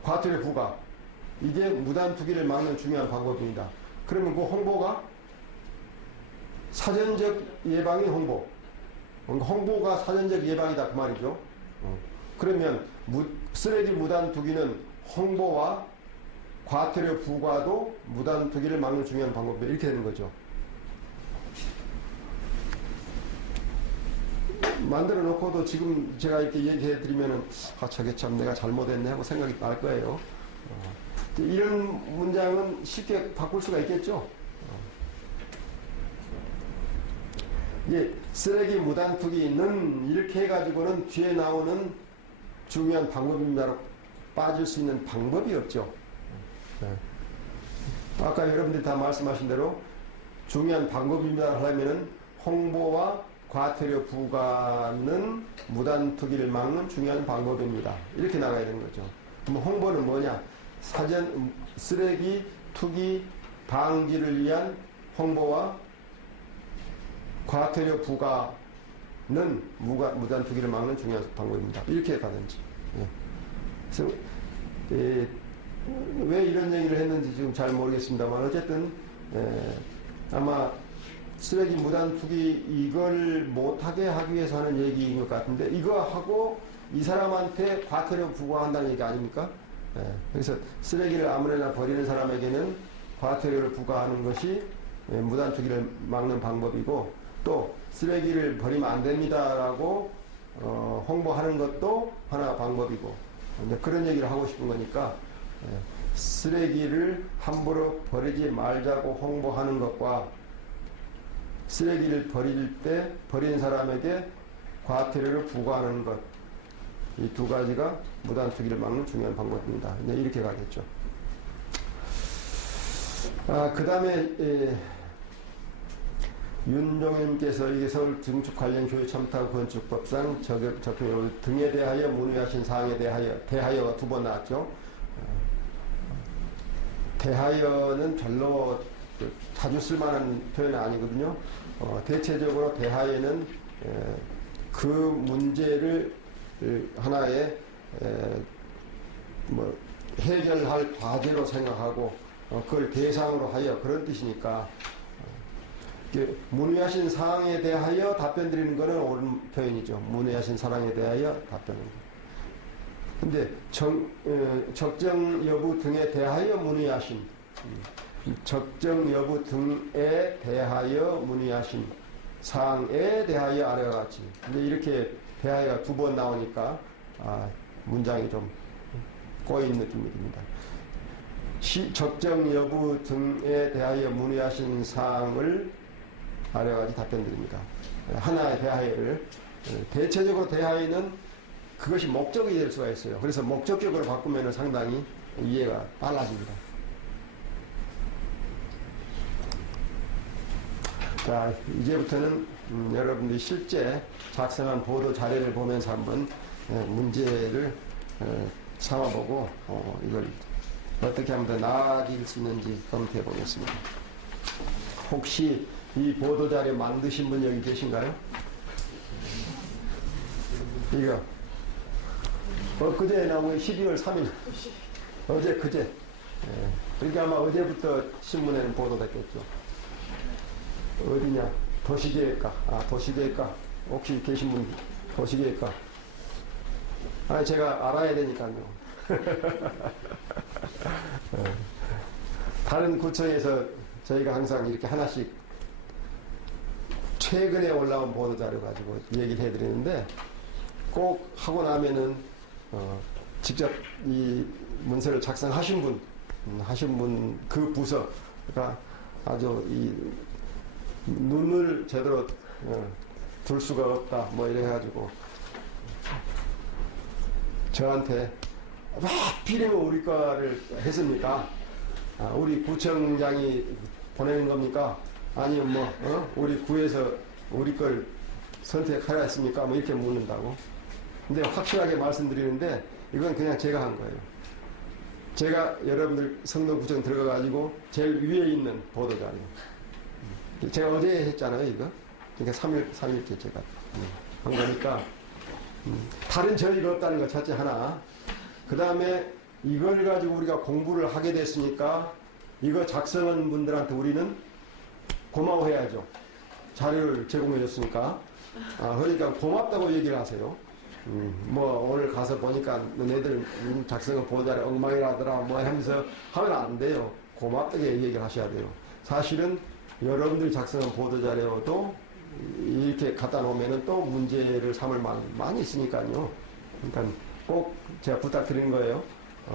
과태료 부과. 이게 무단 투기를 막는 중요한 방법입니다. 그러면 그 홍보가 사전적 예방인 홍보. 홍보가 사전적 예방이다 그 말이죠. 그러면 쓰레기 무단 투기는 홍보와 과태료 부과도 무단 투기를 막는 중요한 방법이다. 이렇게 되는 거죠. 만들어 놓고도 지금 제가 이렇게 얘기해 드리면은 저게 참 내가 잘못했네 하고 생각이 날 거예요. 이런 문장은 쉽게 바꿀 수가 있겠죠. 이게 쓰레기 무단 투기는 이렇게 해가지고는 뒤에 나오는 중요한 방법입니다로 빠질 수 있는 방법이 없죠. 아까 여러분들이 다 말씀하신 대로 중요한 방법입니다 하려면은 홍보와 과태료 부과는 무단 투기를 막는 중요한 방법입니다. 이렇게 나가야 되는 거죠. 그럼 홍보는 뭐냐? 사전 쓰레기 투기 방지를 위한 홍보와 과태료 부과는 무단 투기를 막는 중요한 방법입니다. 이렇게 가든지. 예. 그래서 왜 이런 얘기를 했는지 지금 잘 모르겠습니다만 어쨌든 아마 쓰레기 무단 투기 이걸 못하게 하기 위해서 하는 얘기인 것 같은데 이거 하고 이 사람한테 과태료 부과한다는 얘기 아닙니까? 그래서 쓰레기를 아무나 버리는 사람에게는 과태료를 부과하는 것이 무단 투기를 막는 방법이고 또 쓰레기를 버리면 안 됩니다라고 홍보하는 것도 하나 방법이고 그런 얘기를 하고 싶은 거니까 쓰레기를 함부로 버리지 말자고 홍보하는 것과 쓰레기를 버릴 때 버린 사람에게 과태료를 부과하는 것 이 두 가지가 무단 투기를 막는 중요한 방법입니다. 이렇게 가겠죠. 그 다음에 윤종현님께서 이게 서울 증축 관련 교육 첨탑 건축법상 적용 등에 대하여 문의하신 사항에 대하여가 두 번 나왔죠. 대하여는 별로 자주 쓸만한 표현은 아니거든요. 대체적으로 대하여는 그 문제를 하나의 해결할 과제로 생각하고 그걸 대상으로 하여 그런 뜻이니까 문의하신 사항에 대하여 답변 드리는 것은 옳은 표현이죠. 문의하신 사항에 대하여 답변을. 근데 적정 여부 등에 대하여 문의하신 적정 여부 등에 대하여 문의하신 사항에 대하여 아래와 같이. 근데 이렇게 대하여가 두 번 나오니까 문장이 좀 꼬인 느낌이 듭니다. 적정 여부 등에 대하여 문의하신 사항을 아래와 같이 답변드립니다. 하나의 대하여를 대체적으로 대하여는 그것이 목적이 될 수가 있어요. 그래서 목적격으로 바꾸면 상당히 이해가 빨라집니다. 자, 이제부터는 여러분들이 실제 작성한 보도 자료를 보면서 한번 문제를 삼아보고 이걸 어떻게 하면 더 나아질 수 있는지 검토해 보겠습니다. 혹시 이 보도 자료 만드신 분 여기 계신가요? 이거 엊그제 나온 12월 3일 어제 그제 그러니까 아마 어제부터 신문에는 보도됐겠죠. 어디냐? 도시계획과. 도시계획과. 혹시 계신 분, 도시계획과. 제가 알아야 되니까요. 다른 구청에서 저희가 항상 이렇게 하나씩 최근에 올라온 보도자료 가지고 얘기를 해드리는데 꼭 하고 나면은, 직접 이 문서를 작성하신 분, 그 부서가 아주 눈을 제대로 둘 수가 없다 이래가지고 저한테 왜 하필이면 우리 과를 했습니까? 우리 구청장이 보내는 겁니까? 아니면 우리 구에서 우리 걸 선택하라 했습니까? 이렇게 묻는다고. 근데 확실하게 말씀드리는데 이건 그냥 제가 한 거예요. 제가 여러분들 성동구청 들어가가지고 제일 위에 있는 보도자료. 제가 어제 했잖아요, 이거. 그러니까 3일째 제가 한 거니까, 다른 저희가 없다는 거 첫째 하나. 그 다음에 이걸 가지고 우리가 공부를 하게 됐으니까, 이거 작성한 분들한테 우리는 고마워해야죠. 자료를 제공해 줬으니까. 그러니까 고맙다고 얘기를 하세요. 오늘 가서 보니까 너네들 작성한 보도자료 엉망이라더라, 하면서 하면 안 돼요. 고맙다고 얘기를 하셔야 돼요. 사실은 여러분들이 작성한 보도자료도 이렇게 갖다 놓으면 또 문제를 삼을 많이 있으니까요. 그러니까 꼭 제가 부탁드리는 거예요.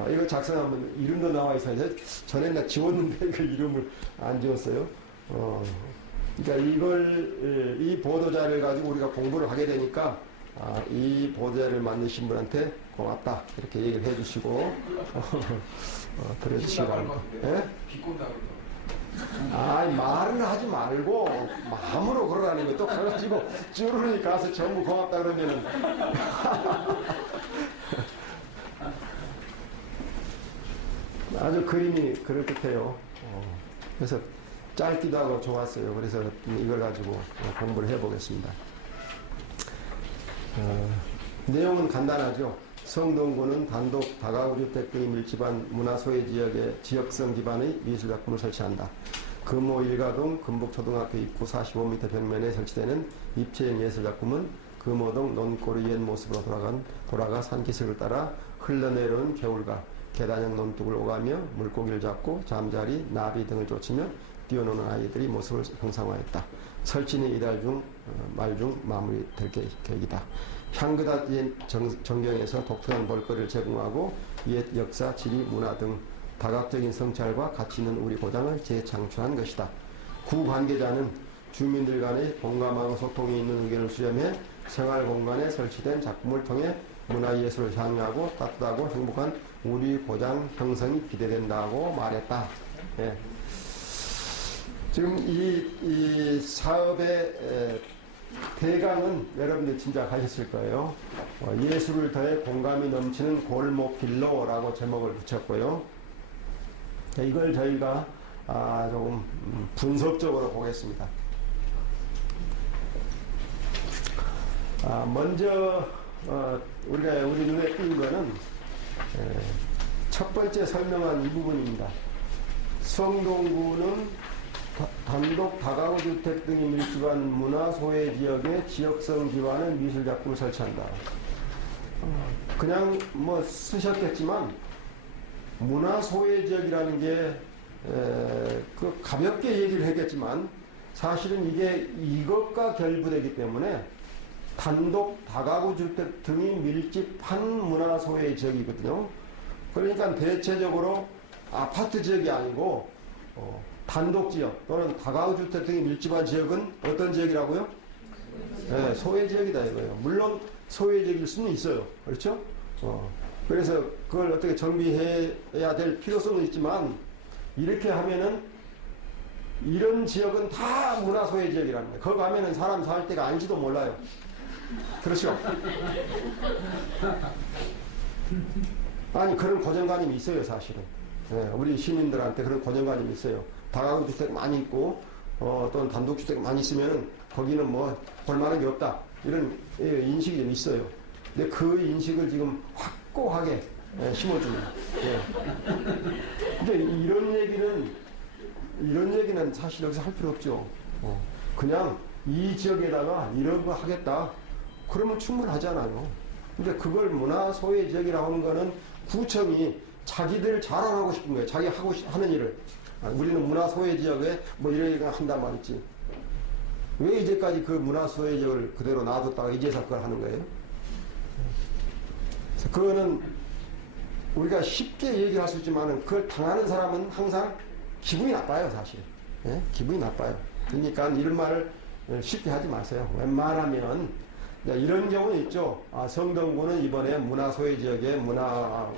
이거 작성하면 이름도 나와 있어요. 전에 나 지웠는데 그 이름을 안 지웠어요. 그러니까 이 보도자료를 가지고 우리가 공부를 하게 되니까 이 보도자료를 만드신 분한테 고맙다 이렇게 얘기를 해주시고 그래주시기 바랍니다. 비꼰다 그러더라고요. 아이, 말은 하지 말고 마음으로 그러라는 거예요. 또 가가지고 쭈르르니 가서 전부 고맙다 그러면은 아주 그림이 그럴듯해요. 그래서 짧기도 하고 좋았어요. 그래서 이걸 가지고 공부를 해보겠습니다. 내용은 간단하죠. 성동구는 단독 다가구주택 등이 밀집한 문화소외 지역의 지역성 기반의 미술작품을 설치한다. 금호 일가동 금북초등학교 입구 45m 벽면에 설치되는 입체형 예술작품은 금호동 논골의 옛 모습으로 돌아가 산기슭을 따라 흘러내려오는 개울가, 계단형 논둑을 오가며 물고기를 잡고 잠자리, 나비 등을 쫓으며 뛰어노는 아이들의 모습을 형상화했다. 설치는 이달 말 중 마무리될 계획이다. 향그다 옛 정경에서 독특한 볼거리를 제공하고 옛 역사, 지리, 문화 등 다각적인 성찰과 가치 있는 우리 고장을 재창출한 것이다. 구 관계자는 주민들 간의 공감하고 소통이 있는 의견을 수렴해 생활 공간에 설치된 작품을 통해 문화예술을 향유하고 따뜻하고 행복한 우리 고장 형성이 기대된다고 말했다. 예. 지금 이 사업의 대강은 여러분들 진짜 가셨을 거예요. 예술을 더해 공감이 넘치는 골목길로라고 제목을 붙였고요. 이걸 저희가 조금 분석적으로 보겠습니다. 먼저 우리 눈에 띈 거는 첫 번째 설명한 이 부분입니다. 성동구는 단독 다가구 주택 등이 밀집한 문화소외 지역에 지역성 기반의 미술작품을 설치한다. 그냥 뭐 쓰셨겠지만 문화소외 지역이라는 게 그 가볍게 얘기를 했겠지만 사실은 이게 이것과 결부되기 때문에 단독 다가구 주택 등이 밀집한 문화소외 지역이거든요. 그러니까 대체적으로 아파트 지역이 아니고 단독 지역 또는 다가구 주택 등이 밀집한 지역은 어떤 지역이라고요? 네, 소외 지역이다 이거예요. 물론 소외 지역일 수는 있어요. 그렇죠? 그래서 그걸 어떻게 정비해야 될 필요성은 있지만 이렇게 하면은 이런 지역은 다 문화소외 지역이라는 거예요. 거기 가면은 사람 살 데가 아닌지도 몰라요. 그렇죠? 아니 그런 고정관념이 있어요 사실은. 네, 우리 시민들한테 그런 고정관념이 있어요. 다가구 주택 많이 있고 또는 단독주택 많이 있으면은 거기는 뭐 볼만한 게 없다 이런 인식이 좀 있어요. 근데 그 인식을 지금 확고하게 심어줍니다. 예. 근데 이런 얘기는 사실 여기서 할 필요 없죠. 그냥 이 지역에다가 이런 거 하겠다. 그러면 충분하잖아요. 근데 그걸 문화소외 지역이라고 하는 거는 구청이 자기들 자랑하고 싶은 거예요. 자기 하는 일을. 우리는 문화소외 지역에 뭐 이런 거 한단 말이지. 왜 이제까지 그 문화소외 지역을 그대로 놔뒀다가 이제서 그걸 하는 거예요? 그거는 우리가 쉽게 얘기할 수 있지만 그걸 당하는 사람은 항상 기분이 나빠요, 사실. 예? 기분이 나빠요. 그러니까 이런 말을 쉽게 하지 마세요. 웬만하면 이런 경우는 있죠. 성동구는 이번에 문화소외 지역에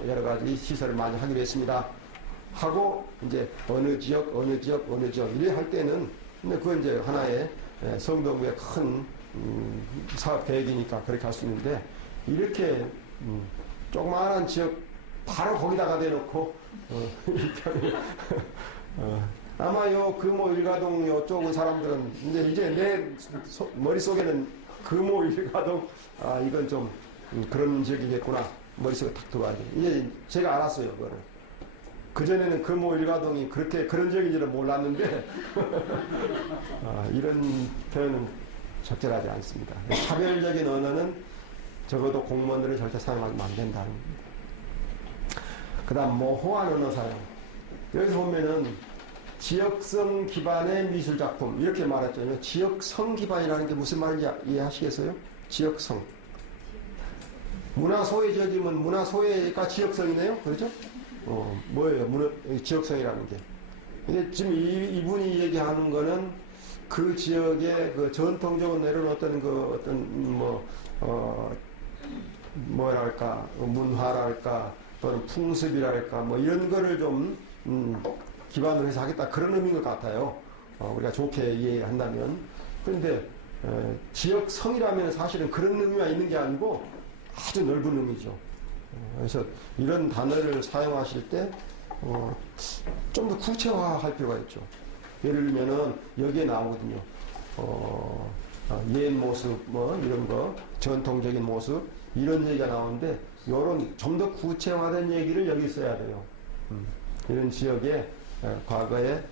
여러 가지 시설을 많이 하기로 했습니다. 하고 이제 어느 지역 이래 할 때는 근데 그건 이제 하나의 성동구의 큰 사업 계획이니까 그렇게 할 수 있는데 이렇게 조그마한 지역 바로 거기다가 대놓고 아마 요 금호 일가동 요쪽은 사람들은 이제 내 머릿속에는 금호 일가동 이건 좀 그런 지역이겠구나 머릿속에 탁 들어와야 돼. 이제 제가 알았어요 그거를. 그전에는 금호 일가동이 그런 지역인지는 몰랐는데 이런 표현은 적절하지 않습니다. 차별적인 언어는 적어도 공무원들은 절대 사용하면 안 된다는 겁니다. 그 다음 모호한 언어 사용. 여기서 보면은 지역성 기반의 미술작품 이렇게 말했잖아요. 지역성 기반이라는 게 무슨 말인지 이해하시겠어요? 지역성. 문화소외 지역이면 문화소외가 지역성이네요. 그렇죠? 뭐예요? 지역성이라는 게. 근데 지금 이분이 얘기하는 거는 그 지역의 그 전통적으로 내려놓았던 뭐랄까, 문화랄까, 또는 풍습이랄까, 뭐 이런 거를 좀, 기반으로 해서 하겠다. 그런 의미인 것 같아요. 우리가 좋게 이해한다면. 그런데 지역성이라면 사실은 그런 의미가 있는 게 아니고 아주 넓은 의미죠. 그래서 이런 단어를 사용하실 때 좀 더 구체화할 필요가 있죠. 예를 들면은 여기에 나오거든요. 옛 모습 뭐 이런 거 전통적인 모습 이런 얘기가 나오는데 요런 좀 더 구체화된 얘기를 여기 써야 돼요. 이런 지역에 과거에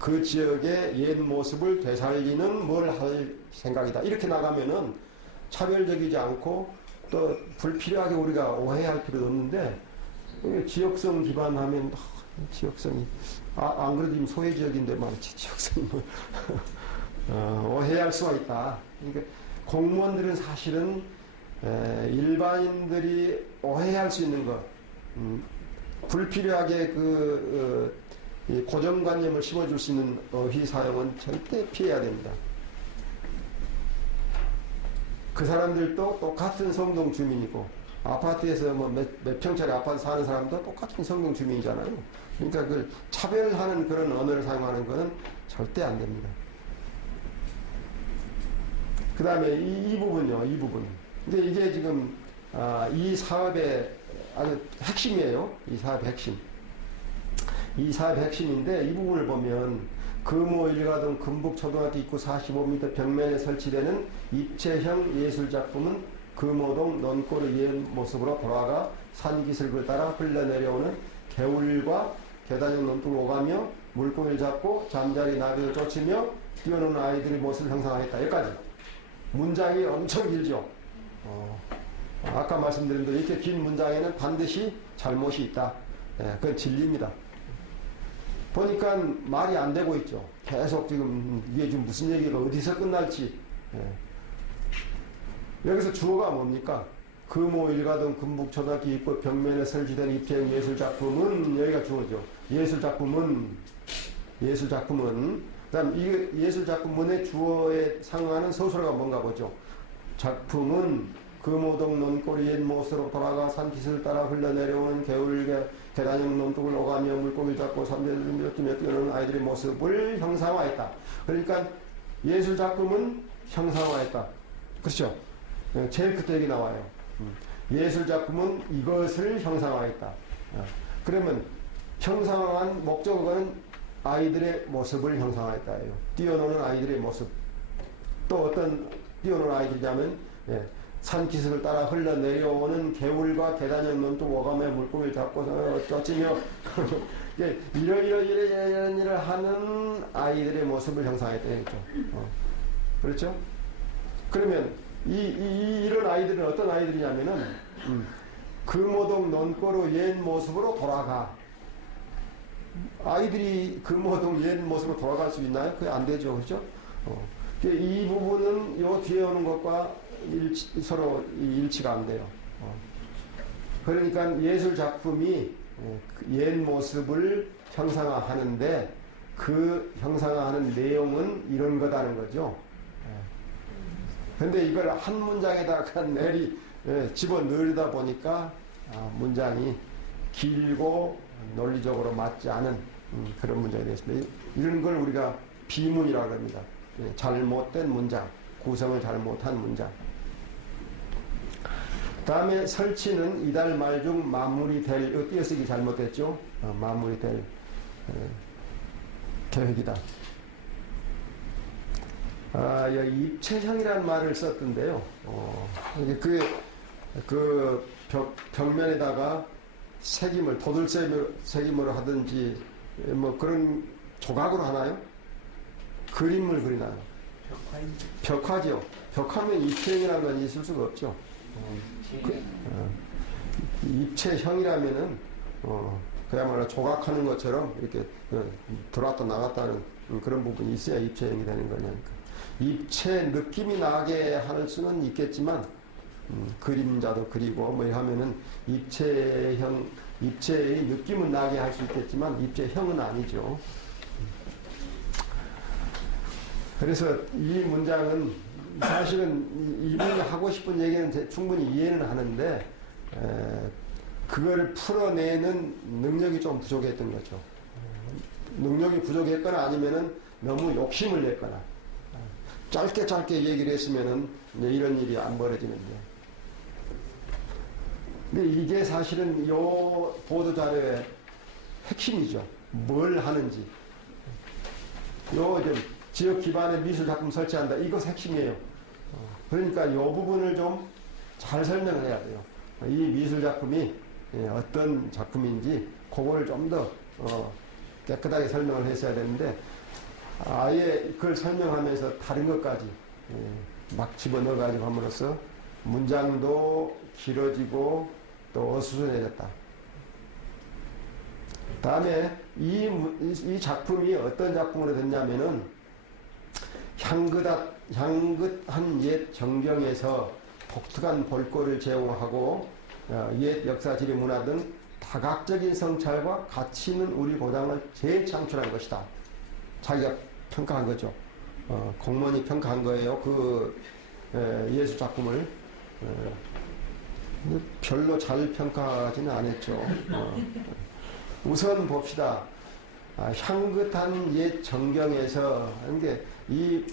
그 지역의 옛 모습을 되살리는 뭘 할 생각이다. 이렇게 나가면은 차별적이지 않고 또 불필요하게 우리가 오해할 필요도 없는데 지역성 기반하면 지역성이 안 그래도 지금 소외 지역인데 말이지 지역성이 뭐 오해할 수가 있다. 그러니까 공무원들은 사실은 일반인들이 오해할 수 있는 것 불필요하게 이 고정관념을 심어줄 수 있는 어휘 사용은 절대 피해야 됩니다. 그 사람들도 똑같은 성동 주민이고 아파트에서 뭐 몇 평짜리 아파트 사는 사람도 똑같은 성동 주민이잖아요. 그러니까 그 차별하는 그런 언어를 사용하는 것은 절대 안 됩니다. 그 다음에 이 부분요, 이 부분. 근데 이게 지금 이 사업의 아주 핵심이에요. 이 사업의 핵심. 이 사업의 핵심인데 이 부분을 보면 금호 일가동 금북초등학교 입구 45m 벽면에 설치되는 입체형 예술작품은 금호동 넌꼬르 옛 모습으로 돌아가 산기슭을 따라 흘러내려오는 개울과 계단형 논둑을 오가며 물고기를 잡고 잠자리 나비를 쫓으며 뛰어노는 아이들의 모습을 형상하겠다. 여기까지. 문장이 엄청 길죠. 아까 말씀드린 대로 이렇게 긴 문장에는 반드시 잘못이 있다. 그건 진리입니다. 보니까 말이 안 되고 있죠. 계속 지금 이게 지금 무슨 얘기가 어디서 끝날지. 여기서 주어가 뭡니까? 금호 일가동 금북초등학교 입구 벽면에 설치된 입체형 예술작품은 여기가 주어죠. 예술작품은 그다음 이 예술작품문의 주어에 상응하는 서술어가 뭔가 보죠. 작품은 금호동 논꼬리 옛 모습으로 돌아가 산기슭을 따라 흘러내려오는 개울 계단형 논둑을 오가며 물고기를 잡고 삼재를 뛰어노는 아이들의 모습을 형상화했다. 그러니까 예술작품은 형상화했다. 그렇죠? 제일 끝에 얘기 나와요. 예술작품은 이것을 형상화했다. 그러면 형상화한 목적어는 아이들의 모습을 형상화했다예요. 뛰어노는 아이들의 모습. 또 어떤 뛰어노는 아이들이냐면 산기슭을 따라 흘러내려오는 개울과 계단형 논둑 오가며 물고기를 잡고 쫓으며 이런 일을 하는 아이들의 모습을 형상화했다. 그렇죠? 그러면 이런 아이들은 어떤 아이들이냐면은 금호동 논꼬르 옛 모습으로 돌아가. 아이들이 금호동 옛 모습으로 돌아갈 수 있나요? 그게 안 되죠. 그렇죠? 이 부분은 요 뒤에 오는 것과 서로 일치가 안 돼요. 그러니까 예술 작품이 옛 모습을 형상화하는데 그 형상화하는 내용은 이런 거다는 거죠. 근데 이걸 한 문장에다가 집어 넣으다 보니까 문장이 길고 논리적으로 맞지 않은 그런 문장이 되었습니다. 이런 걸 우리가 비문이라고 합니다. 잘못된 문장, 구성을 잘못한 문장. 다음에 설치는 이달 말 중 마무리될, 이거 띄어쓰기 잘못됐죠? 마무리될 계획이다. 여기 입체형이라는 말을 썼던데요. 벽면에다가 색임을, 도들색임으로 하든지, 뭐 그런 조각으로 하나요? 그림을 그리나요? 벽화죠. 벽화면 입체형이라는 건 있을 수가 없죠. 입체형이라면은, 그야말로 조각하는 것처럼 이렇게 들어왔다 나갔다 하는 그런 부분이 있어야 입체형이 되는 거니까. 입체 느낌이 나게 할 수는 있겠지만, 그림자도 그리고 뭐 하면은 입체의 느낌은 나게 할 수 있겠지만, 입체형은 아니죠. 그래서 이 문장은 사실은 이분이 하고 싶은 얘기는 충분히 이해는 하는데, 그걸 풀어내는 능력이 좀 부족했던 거죠. 능력이 부족했거나 아니면은 너무 욕심을 냈거나 짧게 얘기를 했으면은 이제 이런 일이 안 벌어지는데. 근데 이게 사실은 요 보도자료의 핵심이죠. 뭘 하는지. 요 이제 지역 기반의 미술 작품 설치한다. 이것 핵심이에요. 그러니까 요 부분을 좀 잘 설명을 해야 돼요. 이 미술 작품이 어떤 작품인지 그걸 좀 더 깨끗하게 설명을 했어야 되는데 아예 그걸 설명하면서 다른 것까지 막 집어넣어가지고 함으로써 문장도 길어지고 또 어수선해졌다. 다음에 이 작품이 어떤 작품으로 됐냐면은 향긋한 옛 정경에서 독특한 볼거리를 제공하고 옛 역사, 지리, 문화 등 다각적인 성찰과 가치 있는 우리 고장을 재창출한 것이다. 자기가 평가한 거죠. 공무원이 평가한 거예요. 그 예술 작품을 별로 잘 평가하지는 않았죠. 우선 봅시다. 향긋한 옛 정경에서, 그러니까 이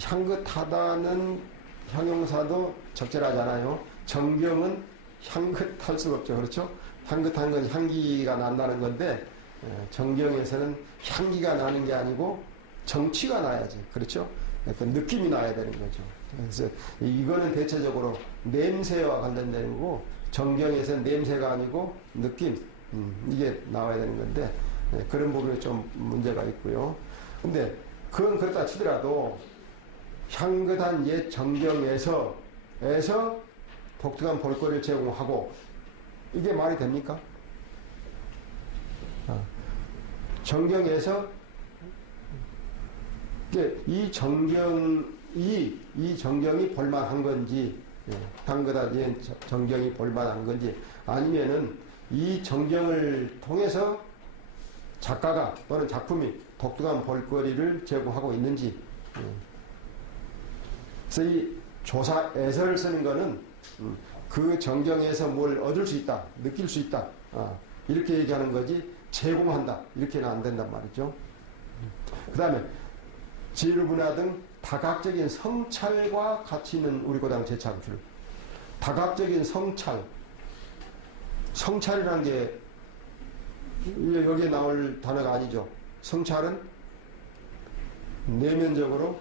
향긋하다는 형용사도 적절하잖아요. 정경은 향긋할 수가 없죠. 그렇죠? 향긋한 건 향기가 난다는 건데, 정경에서는 향기가 나는 게 아니고 정취가 나야지. 그렇죠? 약간 느낌이 나야 되는 거죠. 그래서 이거는 대체적으로 냄새와 관련되는 거고, 정경에서는 냄새가 아니고 느낌, 이게 나와야 되는 건데, 그런 부분에 좀 문제가 있고요. 근데 그건 그렇다 치더라도 향긋한 옛 정경에서 독특한 볼거리를 제공하고, 이게 말이 됩니까? 정경에서 이 정경이 볼만한 건지, 향긋한 옛 정경이 볼만한 건지, 아니면은 이 정경을 통해서 작가가 또는 작품이 독특한 볼거리를 제공하고 있는지. 그래서 이 조사에서를 쓰는 거는 그 정경에서 뭘 얻을 수 있다, 느낄 수 있다, 이렇게 얘기하는 거지 제공한다 이렇게는 안 된단 말이죠. 그 다음에 지리문화 등 다각적인 성찰과 가치 있는 우리 고장 재창출. 다각적인 성찰이라는 게 여기에 나올 단어가 아니죠. 성찰은 내면적으로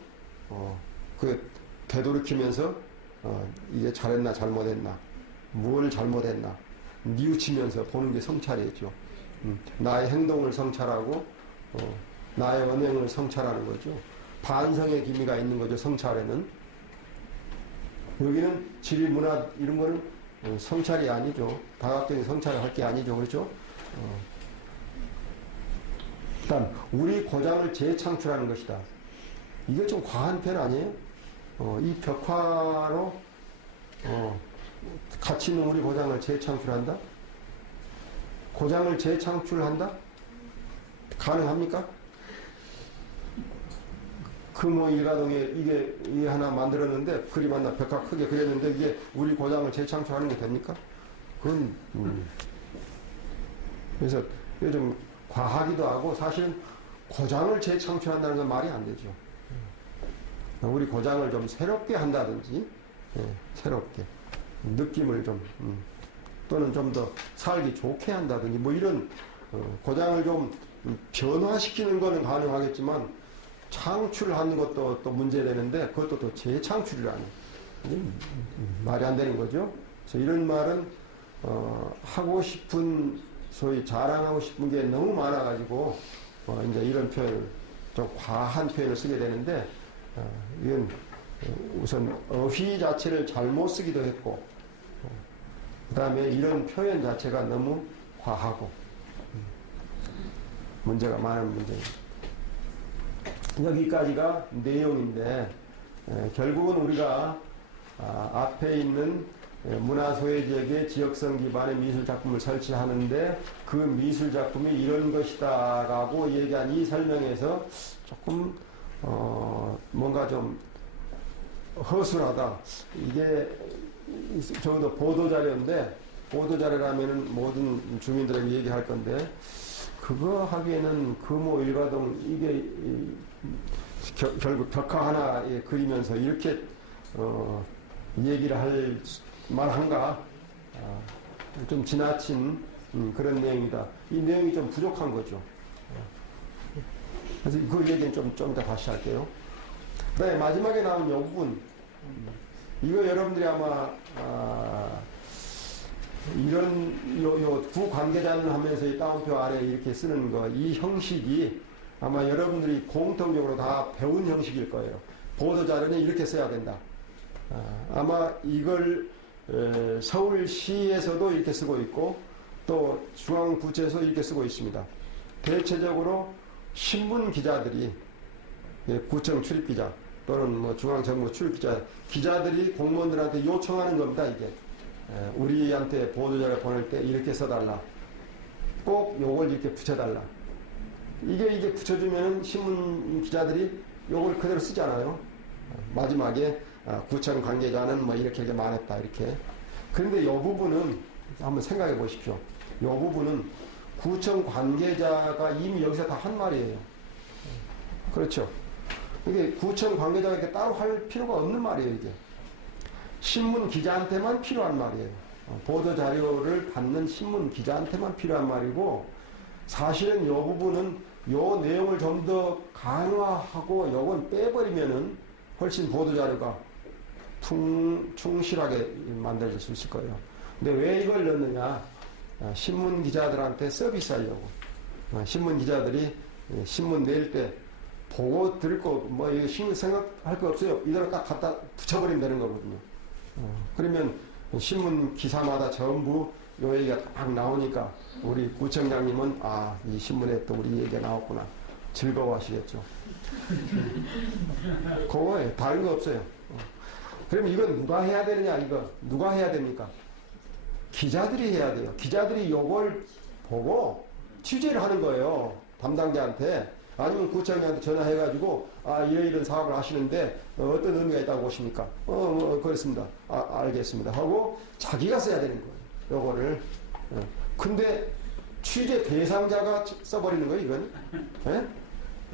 되돌이키면서 이게 잘했나 잘못했나, 뭘 잘못했나 뉘우치면서 보는 게 성찰이죠. 나의 행동을 성찰하고 나의 언행을 성찰하는 거죠. 반성의 기미가 있는 거죠. 성찰에는. 여기는 지리 문화 이런 거는 성찰이 아니죠. 다각적인 성찰을 할 게 아니죠. 그렇죠? 일단 우리 고장을 재창출하는 것이다. 이게 좀 과한 편 아니에요? 이 벽화로 가치 있는 우리 고장을 재창출한다? 고장을 재창출한다? 가능합니까? 그 일가동에 이게 하나 만들었는데 그림 하나 벽화 크게 그렸는데 이게 우리 고장을 재창출하는 게 됩니까? 그건 그래서 이게 좀 과하기도 하고 사실은 고장을 재창출한다는 건 말이 안 되죠. 우리 고장을 좀 새롭게 한다든지, 새롭게 느낌을 좀 또는 좀 더 살기 좋게 한다든지 뭐 이런 고장을 좀 변화시키는 거는 가능하겠지만 창출하는 것도 또 문제되는데 그것도 또 재창출이라는 말이 안 되는 거죠. 그래서 이런 말은 하고 싶은 소위 자랑하고 싶은 게 너무 많아가지고 이제 이런 표현을 좀 과한 표현을 쓰게 되는데 이건 우선 어휘 자체를 잘못 쓰기도 했고 그 다음에 이런 표현 자체가 너무 과하고 문제가 많은 문제입니다. 여기까지가 내용인데 결국은 우리가 앞에 있는 문화소외지역의 지역성 기반의 미술작품을 설치하는데 그 미술작품이 이런 것이다 라고 얘기한 이 설명에서 조금 뭔가 좀 허술하다. 이게 적어도 보도자료인데 보도자료라면 모든 주민들에게 얘기할 건데 그거 하기에는 금호 일가동 이게 결국 벽화 하나 그리면서 이렇게 얘기를 할 만한가? 좀 지나친 그런 내용이다. 이 내용이 좀 부족한 거죠. 그래서 그 얘기는 좀 이따 다시 할게요. 그다음에 마지막에 나온 요 부분, 이거 여러분들이 아마 이런 요 구관계자는 하면서 이 따옴표 아래 이렇게 쓰는 거, 이 형식이 아마 여러분들이 공통적으로 다 배운 형식일 거예요. 보도자료는 이렇게 써야 된다. 아마 이걸 서울시에서도 이렇게 쓰고 있고 또 중앙부처에서 이렇게 쓰고 있습니다. 대체적으로 신문 기자들이, 구청 출입기자 또는 뭐 중앙정부 출입기자, 기자들이 공무원들한테 요청하는 겁니다. 이게 우리한테 보도자료 보낼 때 이렇게 써달라, 꼭 요걸 이렇게 붙여달라. 이게 붙여주면은 신문 기자들이 요걸 그대로 쓰잖아요. 마지막에 구청 관계자는 뭐 이렇게 말했다 이렇게. 그런데 요 부분은 한번 생각해 보십시오. 요 부분은 구청 관계자가 이미 여기서 다 한 말이에요. 그렇죠. 이게 구청 관계자가 이렇게 따로 할 필요가 없는 말이에요. 이게 신문 기자한테만 필요한 말이에요. 보도 자료를 받는 신문 기자한테만 필요한 말이고, 사실은 이 부분은 이 내용을 좀 더 강화하고 요건 빼버리면은 훨씬 보도 자료가 충실하게 만들어질 수 있을 거예요. 근데 왜 이걸 넣느냐? 신문 기자들한테 서비스하려고. 신문 기자들이 신문 낼 때 보고 들을 거 뭐 이거 신경 생각할 거 없어요. 이대로 딱 갖다 붙여버리면 되는 거거든요. 그러면 신문 기사마다 전부 요 얘기가 딱 나오니까 우리 구청장님은 이 신문에 또 우리 얘기가 나왔구나 즐거워하시겠죠. 그거에 다른 거 없어요. 그러면 이건 누가 해야 되느냐? 이거 누가 해야 됩니까? 기자들이 해야 돼요. 기자들이 요걸 보고 취재를 하는 거예요. 담당자한테. 아니면 구청장한테 전화해가지고 이런 사업을 하시는데 어떤 의미가 있다고 보십니까? 그렇습니다. 알겠습니다. 하고 자기가 써야 되는 거예요. 요거를. 근데 취재 대상자가 써버리는 거예요, 이건. 예?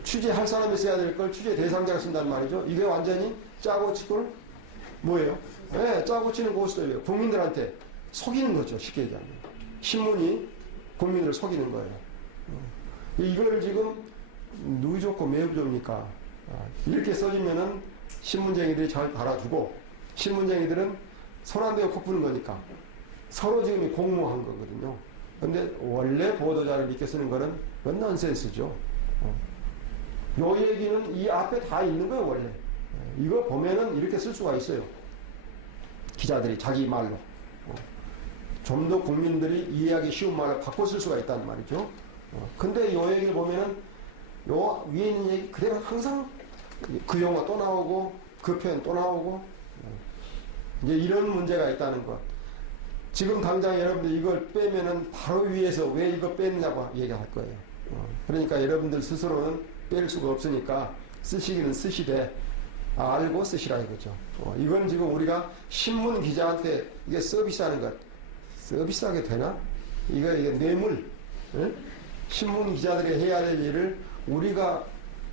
취재할 사람이 써야 될 걸 취재 대상자가 쓴단 말이죠. 이게 완전히 짜고 치고 뭐예요? 예, 짜고 치는 고스톱이에요. 국민들한테 속이는 거죠, 쉽게 얘기하면. 신문이 국민을 속이는 거예요. 이걸 지금 누구 좋고 매우 좋으니까 이렇게 써주면은 신문쟁이들이 잘 달아주고, 신문쟁이들은 손 안 대고 코 푸는 거니까 서로 지금 공모한 거거든요. 근데 원래 보도자를 이렇게 쓰는 거는 그건 넌센스죠. 요 얘기는 이 앞에 다 있는 거예요, 원래. 이거 보면은 이렇게 쓸 수가 있어요. 기자들이 자기 말로. 좀 더 국민들이 이해하기 쉬운 말을 바꿔 쓸 수가 있다는 말이죠. 근데 요 얘기를 보면은 요 위에 있는 얘기 그대로 항상 그 용어 또 나오고 그 표현 또 나오고 이제 이런 문제가 있다는 것. 지금 당장 여러분들 이걸 빼면은 바로 위에서 왜 이거 뺐냐고 얘기할 거예요. 그러니까 여러분들 스스로는 뺄 수가 없으니까 쓰시기는 쓰시되 알고 쓰시라 이거죠. 이건 지금 우리가 신문 기자한테 이게 서비스하는 것, 서비스하게 되나? 이게 뇌물. 응? 신문 기자들이 해야 될 일을 우리가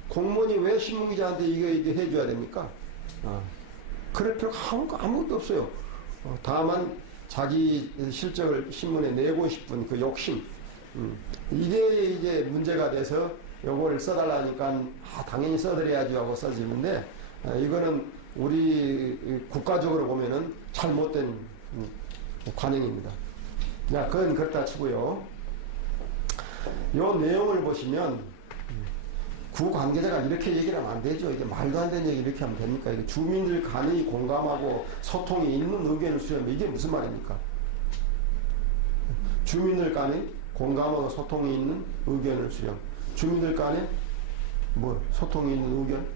공무원이 왜 신문 기자한테 이게 해줘야 됩니까? 그럴 필요가 아무것도 없어요. 다만 자기 실적을 신문에 내고 싶은 그 욕심. 이게 이제 문제가 돼서 요거를 써달라니까 당연히 써드려야지 하고 써지는데, 이거는 우리 국가적으로 보면은 잘못된 관행입니다. 야, 그건 그렇다 치고요. 요 내용을 보시면 구 관계자가 이렇게 얘기를 하면 안 되죠. 이게 말도 안 되는 얘기 이렇게 하면 됩니까? 이게 주민들 간의 공감하고 소통이 있는 의견을 수렴해. 이게 무슨 말입니까? 주민들 간의 공감하고 소통이 있는 의견을 수렴. 주민들 간에 소통이 있는 의견?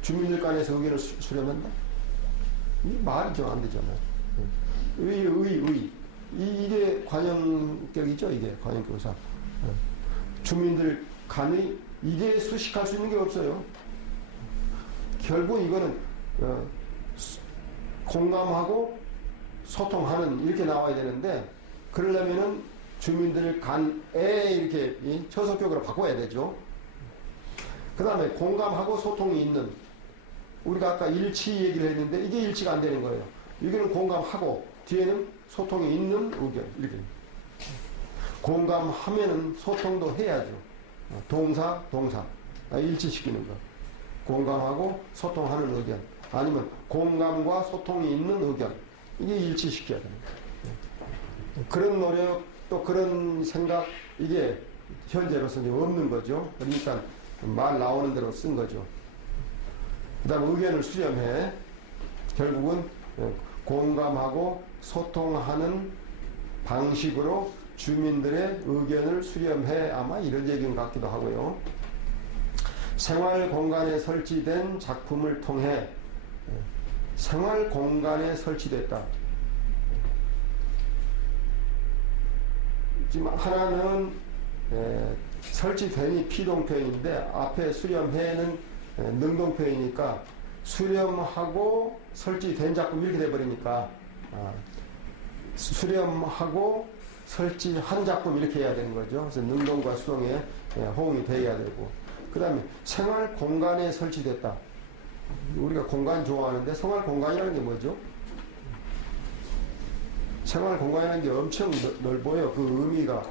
주민들 간에서 의견을 수렴한다? 이 말이 좀 안 되잖아요. 이게 관용격이죠, 이게 관용교사. 주민들 간의 이게 수식할 수 있는 게 없어요. 결국 이거는 공감하고 소통하는 이렇게 나와야 되는데, 그러려면은 주민들 간에 이렇게 처속격으로 바꿔야 되죠. 그 다음에 공감하고 소통이 있는, 우리가 아까 일치 얘기를 했는데 이게 일치가 안 되는 거예요. 여기는 공감하고 뒤에는 소통이 있는 의견, 이렇게. 공감하면은 소통도 해야죠. 동사 일치시키는 거. 공감하고 소통하는 의견, 아니면 공감과 소통이 있는 의견, 이게 일치시켜야 됩니다. 그런 노력, 또 그런 생각, 이게 현재로서는 없는 거죠. 그러니까 말 나오는 대로 쓴 거죠. 그 다음 의견을 수렴해 결국은 공감하고 소통하는 방식으로 주민들의 의견을 수렴해, 아마 이런 얘기인 것 같기도 하고요. 생활 공간에 설치된 작품을 통해, 생활 공간에 설치됐다. 지금 하나는 설치되니 피동표현인데 앞에 수렴해는 능동표현이니까 수렴하고 설치된 작품 이렇게 돼버리니까 수렴하고 설치한 작품 이렇게 해야 되는 거죠. 그래서 능동과 수동에 호응이 돼야 되고, 그 다음에 생활 공간에 설치됐다. 우리가 공간 좋아하는데 생활 공간이라는 게 뭐죠? 생활 공간이라는 게 엄청 넓어요. 그 의미가.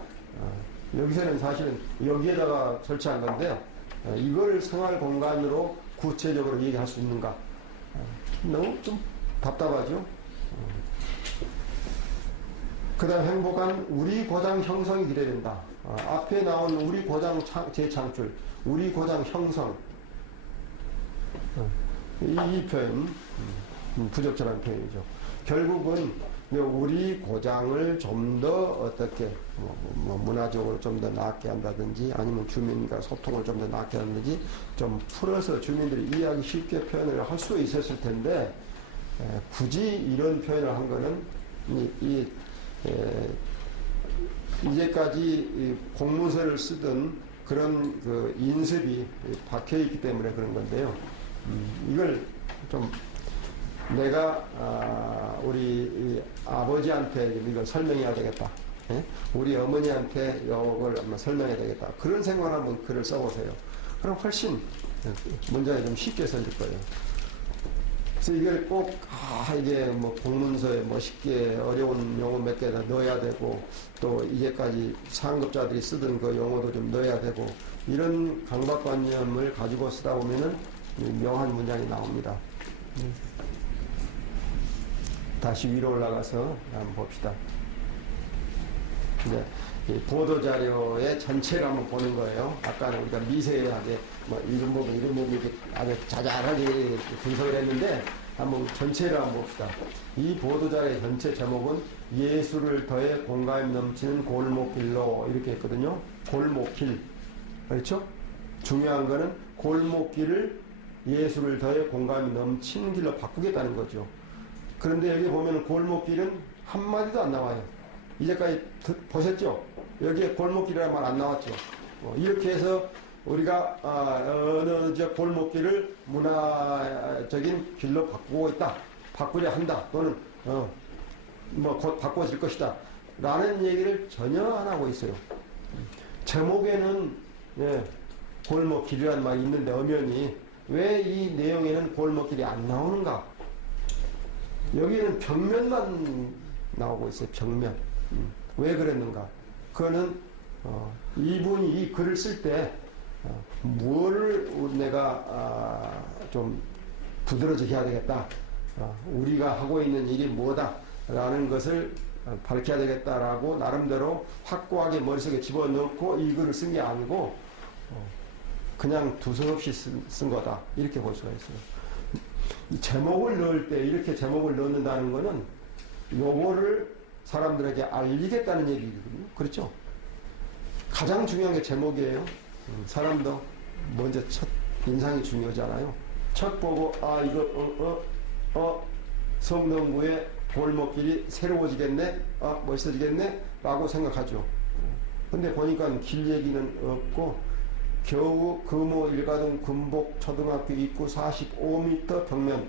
여기서는 사실은 여기에다가 설치한 건데, 이걸 생활 공간으로 구체적으로 얘기할 수 있는가? 너무 좀 답답하죠? 그 다음 행복한 우리 고장 형성이 기대된다. 앞에 나온 우리 고장 재창출, 우리 고장 형성. 이 표현, 부적절한 표현이죠. 결국은 우리 고장을 좀 더 어떻게, 문화적으로 좀 더 낫게 한다든지, 아니면 주민과 소통을 좀 더 낫게 한다든지, 좀 풀어서 주민들이 이해하기 쉽게 표현을 할 수 있었을 텐데, 굳이 이런 표현을 한 거는, 이제까지 공문서를 쓰던 그런 그 인습이 박혀 있기 때문에 그런 건데요. 이걸 좀 내가 우리 아버지한테 이걸 설명해야 되겠다. 우리 어머니한테 이걸 한번 설명해야 되겠다. 그런 생각을 한번 글을 써보세요. 그럼 훨씬 문장이 좀 쉽게 써질 거예요. 그래서 이걸 꼭 이게 뭐 공문서에 멋있게 어려운 용어 몇 개 다 넣어야 되고, 또 이제까지 상급자들이 쓰던 그 용어도 좀 넣어야 되고, 이런 강박관념을 가지고 쓰다 보면은 묘한 문장이 나옵니다. 다시 위로 올라가서 한번 봅시다. 이제 이 보도자료의 전체를 한번 보는 거예요. 아까는 우리가 미세하게 이런 부분 이렇게 아주 자잘하게 분석을 했는데, 한번 전체를 한번 봅시다. 이 보도자료의 전체 제목은 예술을 더해 공감 넘치는 골목길로, 이렇게 했거든요. 골목길. 그렇죠? 중요한 거는 골목길을 예술을 더해 공감이 넘치는 길로 바꾸겠다는 거죠. 그런데 여기 보면 골목길은 한마디도 안 나와요. 이제까지 보셨죠? 여기에 골목길이라는 말 안 나왔죠. 이렇게 해서 우리가 어느 골목길을 문화적인 길로 바꾸고 있다, 바꾸려 한다, 또는 곧 바꿔질 것이다 라는 얘기를 전혀 안 하고 있어요. 제목에는 골목길이라는 말이 있는데 엄연히 왜 이 내용에는 골목길이 안 나오는가? 여기는 벽면만 나오고 있어요. 벽면. 왜 그랬는가? 그거는 이분이 이 글을 쓸 때 무엇을 내가 좀 두드러지게 해야 되겠다, 우리가 하고 있는 일이 뭐다 라는 것을 밝혀야 되겠다라고 나름대로 확고하게 머릿속에 집어넣고 이 글을 쓴 게 아니고 그냥 두서없이 쓴 거다, 이렇게 볼 수가 있어요. 이 제목을 넣을 때 이렇게 제목을 넣는다는 거는 요거를 사람들에게 알리겠다는 얘기거든요. 그렇죠? 가장 중요한 게 제목이에요. 사람도 먼저 첫 인상이 중요하잖아요. 첫 보고 이거 성동구의 골목길이 새로워지겠네, 멋있어지겠네 라고 생각하죠. 근데 보니까 길 얘기는 없고 겨우 금호 일가동 금복 초등학교 입구 45m 벽면,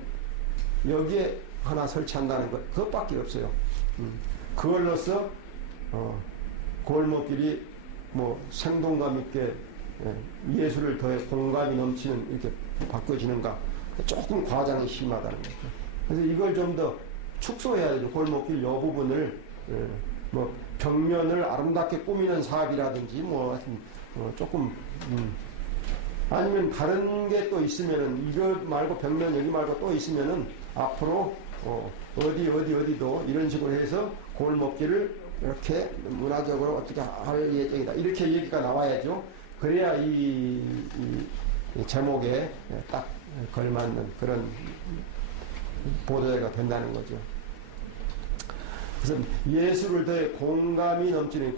여기에 하나 설치한다는 것, 그것밖에 없어요. 그걸로써 골목길이 뭐 생동감 있게 예술을 더해 공감이 넘치는 이렇게 바꿔지는가? 조금 과장이 심하다는 거죠. 그래서 이걸 좀 더 축소해야 되죠. 골목길 요 부분을 뭐 벽면을 아름답게 꾸미는 사업이라든지 뭐 하여튼 조금 아니면 다른 게 또 있으면은 이거 말고 벽면 여기 말고 또 있으면은 앞으로 어디도 이런 식으로 해서 골목길을 이렇게 문화적으로 어떻게 할 예정이다. 이렇게 얘기가 나와야죠. 그래야 이 제목에 딱 걸맞는 그런 보도자가 된다는 거죠. 그래서 예술을 더해 공감이 넘치는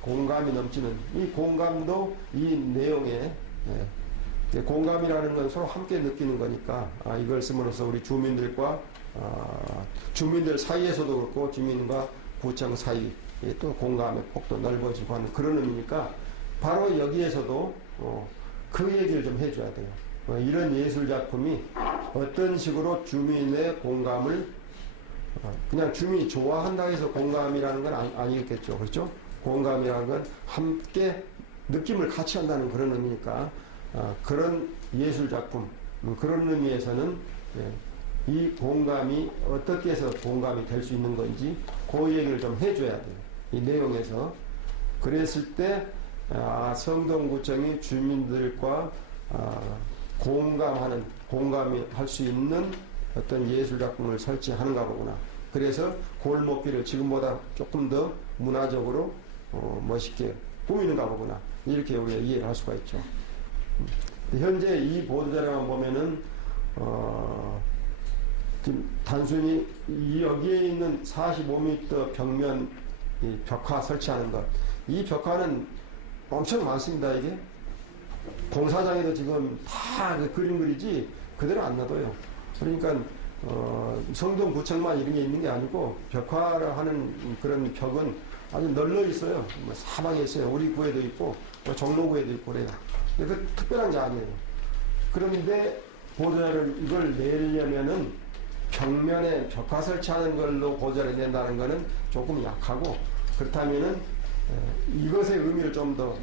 공감이 넘치는 이 공감도 이 내용에 공감이라는 건 서로 함께 느끼는 거니까 이걸 씀으로써 우리 주민들과 주민들 사이에서도 그렇고 주민과 구청 사이 또 공감의 폭도 넓어지고 하는 그런 의미니까 바로 여기에서도 그 얘기를 좀 해줘야 돼요. 이런 예술 작품이 어떤 식으로 주민의 공감을 그냥 주민이 좋아한다 해서 공감이라는 건 아니겠죠. 그렇죠? 공감이라는 건 함께 느낌을 같이 한다는 그런 의미니까 그런 예술 작품 그런 의미에서는 이 공감이 어떻게 해서 공감이 될 수 있는 건지 그 얘기를 좀 해줘야 돼요. 이 내용에서. 그랬을 때 성동구청이 주민들과 공감이 할 수 있는 어떤 예술 작품을 설치하는가 보구나. 그래서 골목길을 지금보다 조금 더 문화적으로 멋있게 꾸미는가 보구나. 이렇게 우리가 이해를 할 수가 있죠. 현재 이 보도자료만 보면은 지금 단순히 여기에 있는 45m 벽면 이 벽화 설치하는 것, 이 벽화는 엄청 많습니다. 이게 공사장에도 지금 다 그 그림 그리지 그대로 안 놔둬요. 그러니까 성동구청만 이런 게 있는 게 아니고 벽화를 하는 그런 벽은 아주 널려 있어요. 뭐 사방에 있어요. 우리 구에도 있고 뭐 종로구에도 있고 그래요. 근데 그 특별한 게 아니에요. 그런데 보도자를 이걸 내려면은 벽면에 벽화 설치하는 걸로 보도자를 낸다는 거는 조금 약하고 그렇다면은 이것의 의미를 좀 더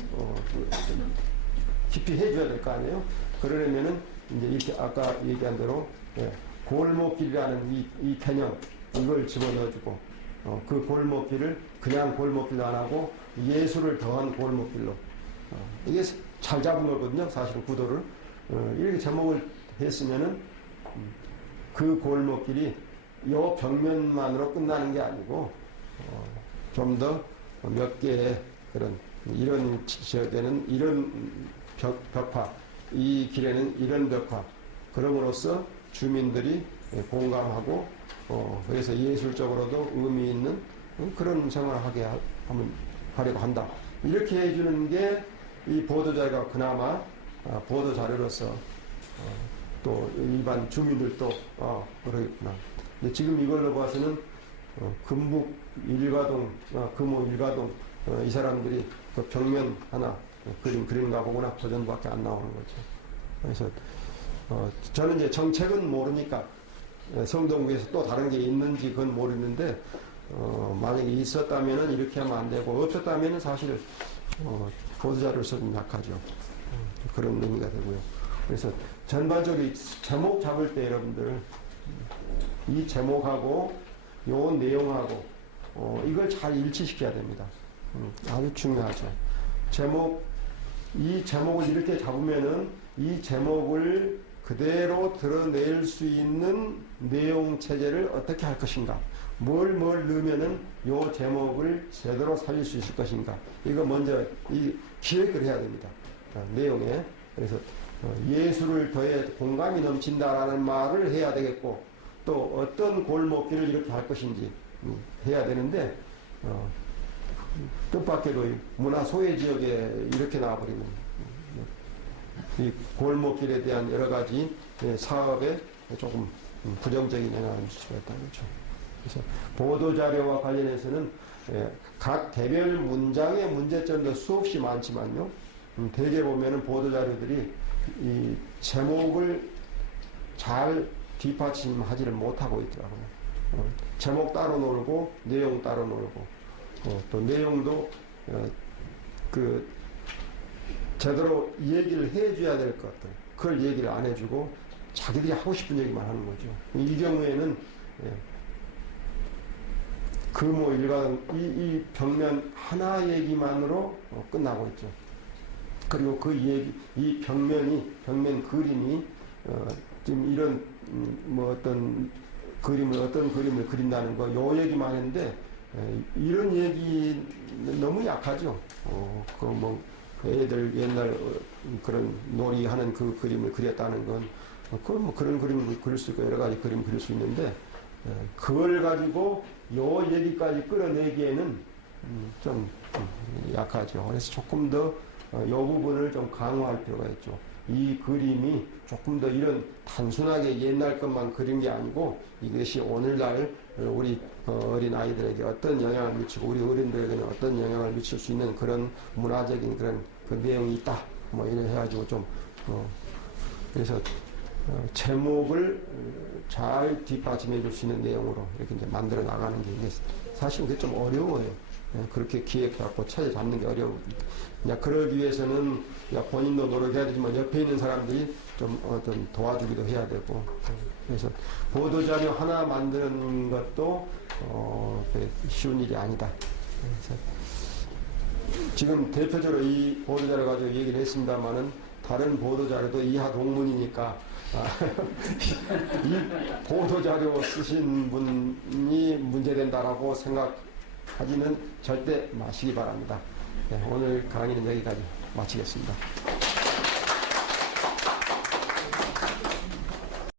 깊이 해줘야 될 거 아니에요. 그러려면은 이제 이렇게 아까 얘기한 대로 골목길이라는 이 개념 이걸 집어넣어주고 그 골목길을 그냥 골목길도 안 하고 예술을 더한 골목길로 이게 잘 잡은 거거든요. 사실은 구도를 이렇게 제목을 했으면은 그 골목길이 요 벽면만으로 끝나는 게 아니고 좀 더 몇 개의 그런 이런 지역에는 이런 벽화 이 길에는 이런 벽화 그럼으로써 주민들이 공감하고 그래서 예술적으로도 의미 있는 그런 생활을 하려고 한다. 이렇게 해주는 게 이 보도자료가 그나마 보도자료로서 또 일반 주민들도 그러겠구나. 근데 지금 이걸로 봐서는 금북 일가동, 금호 일가동 이 사람들이 그 벽면 하나 그린가 보구나 그 정도밖에 안 나오는 거죠. 그래서 저는 이제 정책은 모르니까 성동구에서 또 다른 게 있는지 그건 모르는데 만약에 있었다면은 이렇게 하면 안 되고 없었다면은 사실 보도자료로서 좀 약하죠. 그런 의미가 되고요. 그래서 전반적으로 제목 잡을 때 여러분들 이 제목하고 요 내용하고 이걸 잘 일치시켜야 됩니다. 아주 중요하죠. 이 제목을 이렇게 잡으면은 이 제목을 그대로 드러낼 수 있는 내용 체제를 어떻게 할 것인가, 뭘 넣으면은 요 제목을 제대로 살릴 수 있을 것인가, 이거 먼저 이 기획을 해야 됩니다. 내용에. 그래서 예술을 더해 공감이 넘친다라는 말을 해야 되겠고, 또 어떤 골목길을 이렇게 할 것인지 해야 되는데 뜻밖에도 문화 소외 지역에 이렇게 나와버리는 이 골목길에 대한 여러 가지 사업에 조금 부정적인 영향을 줄 수가 있다는 거죠. 그래서 보도자료와 관련해서는 각 개별 문장의 문제점도 수없이 많지만요. 대개 보면은 보도자료들이 이 제목을 잘 뒷받침하지를 못하고 있더라고요. 제목 따로 놀고 내용 따로 놀고 또 내용도 그 제대로 얘기를 해줘야 될 것들 그걸 얘기를 안 해주고 자기들이 하고 싶은 얘기만 하는 거죠. 이 경우에는 금호 일가는 이 벽면 하나 얘기만으로 끝나고 있죠. 그리고 그 얘기, 이 벽면 그림이 지금 이런 뭐 어떤 그림을 그린다는 거, 요 얘기만 했는데 이런 얘기 너무 약하죠. 그 뭐 애들 옛날 그런 놀이하는 그 그림을 그렸다는 건 뭐 그런 그림을 그릴 수 있고 여러 가지 그림 그릴 수 있는데 그걸 가지고 요 얘기까지 끌어내기에는 좀 약하죠. 그래서 조금 더 요 부분을 좀 강화할 필요가 있죠. 이 그림이 조금 더 이런 단순하게 옛날 것만 그린 게 아니고 이것이 오늘날 우리 어린 아이들에게 어떤 영향을 미치고 우리 어른들에게는 어떤 영향을 미칠 수 있는 그런 문화적인 그런 그 내용이 있다. 뭐 이래 해가지고 좀 그래서 제목을 잘 뒷받침해 줄 수 있는 내용으로 이렇게 이제 만들어 나가는 게 이게 사실 그게 좀 어려워요. 그렇게 기획해갖고 차에 잡는 게 어려워요. 그러기 위해서는 본인도 노력해야 되지만 옆에 있는 사람들이 좀 어떤 도와주기도 해야 되고 그래서 보도자료 하나 만드는 것도 쉬운 일이 아니다. 그래서 지금 대표적으로 이 보도자료 가지고 얘기를 했습니다만은 다른 보도자료도 이하 동문이니까 이 보도자료 쓰신 분이 문제된다라고 생각하지는 절대 마시기 바랍니다. 네, 오늘 강의는 여기까지 마치겠습니다.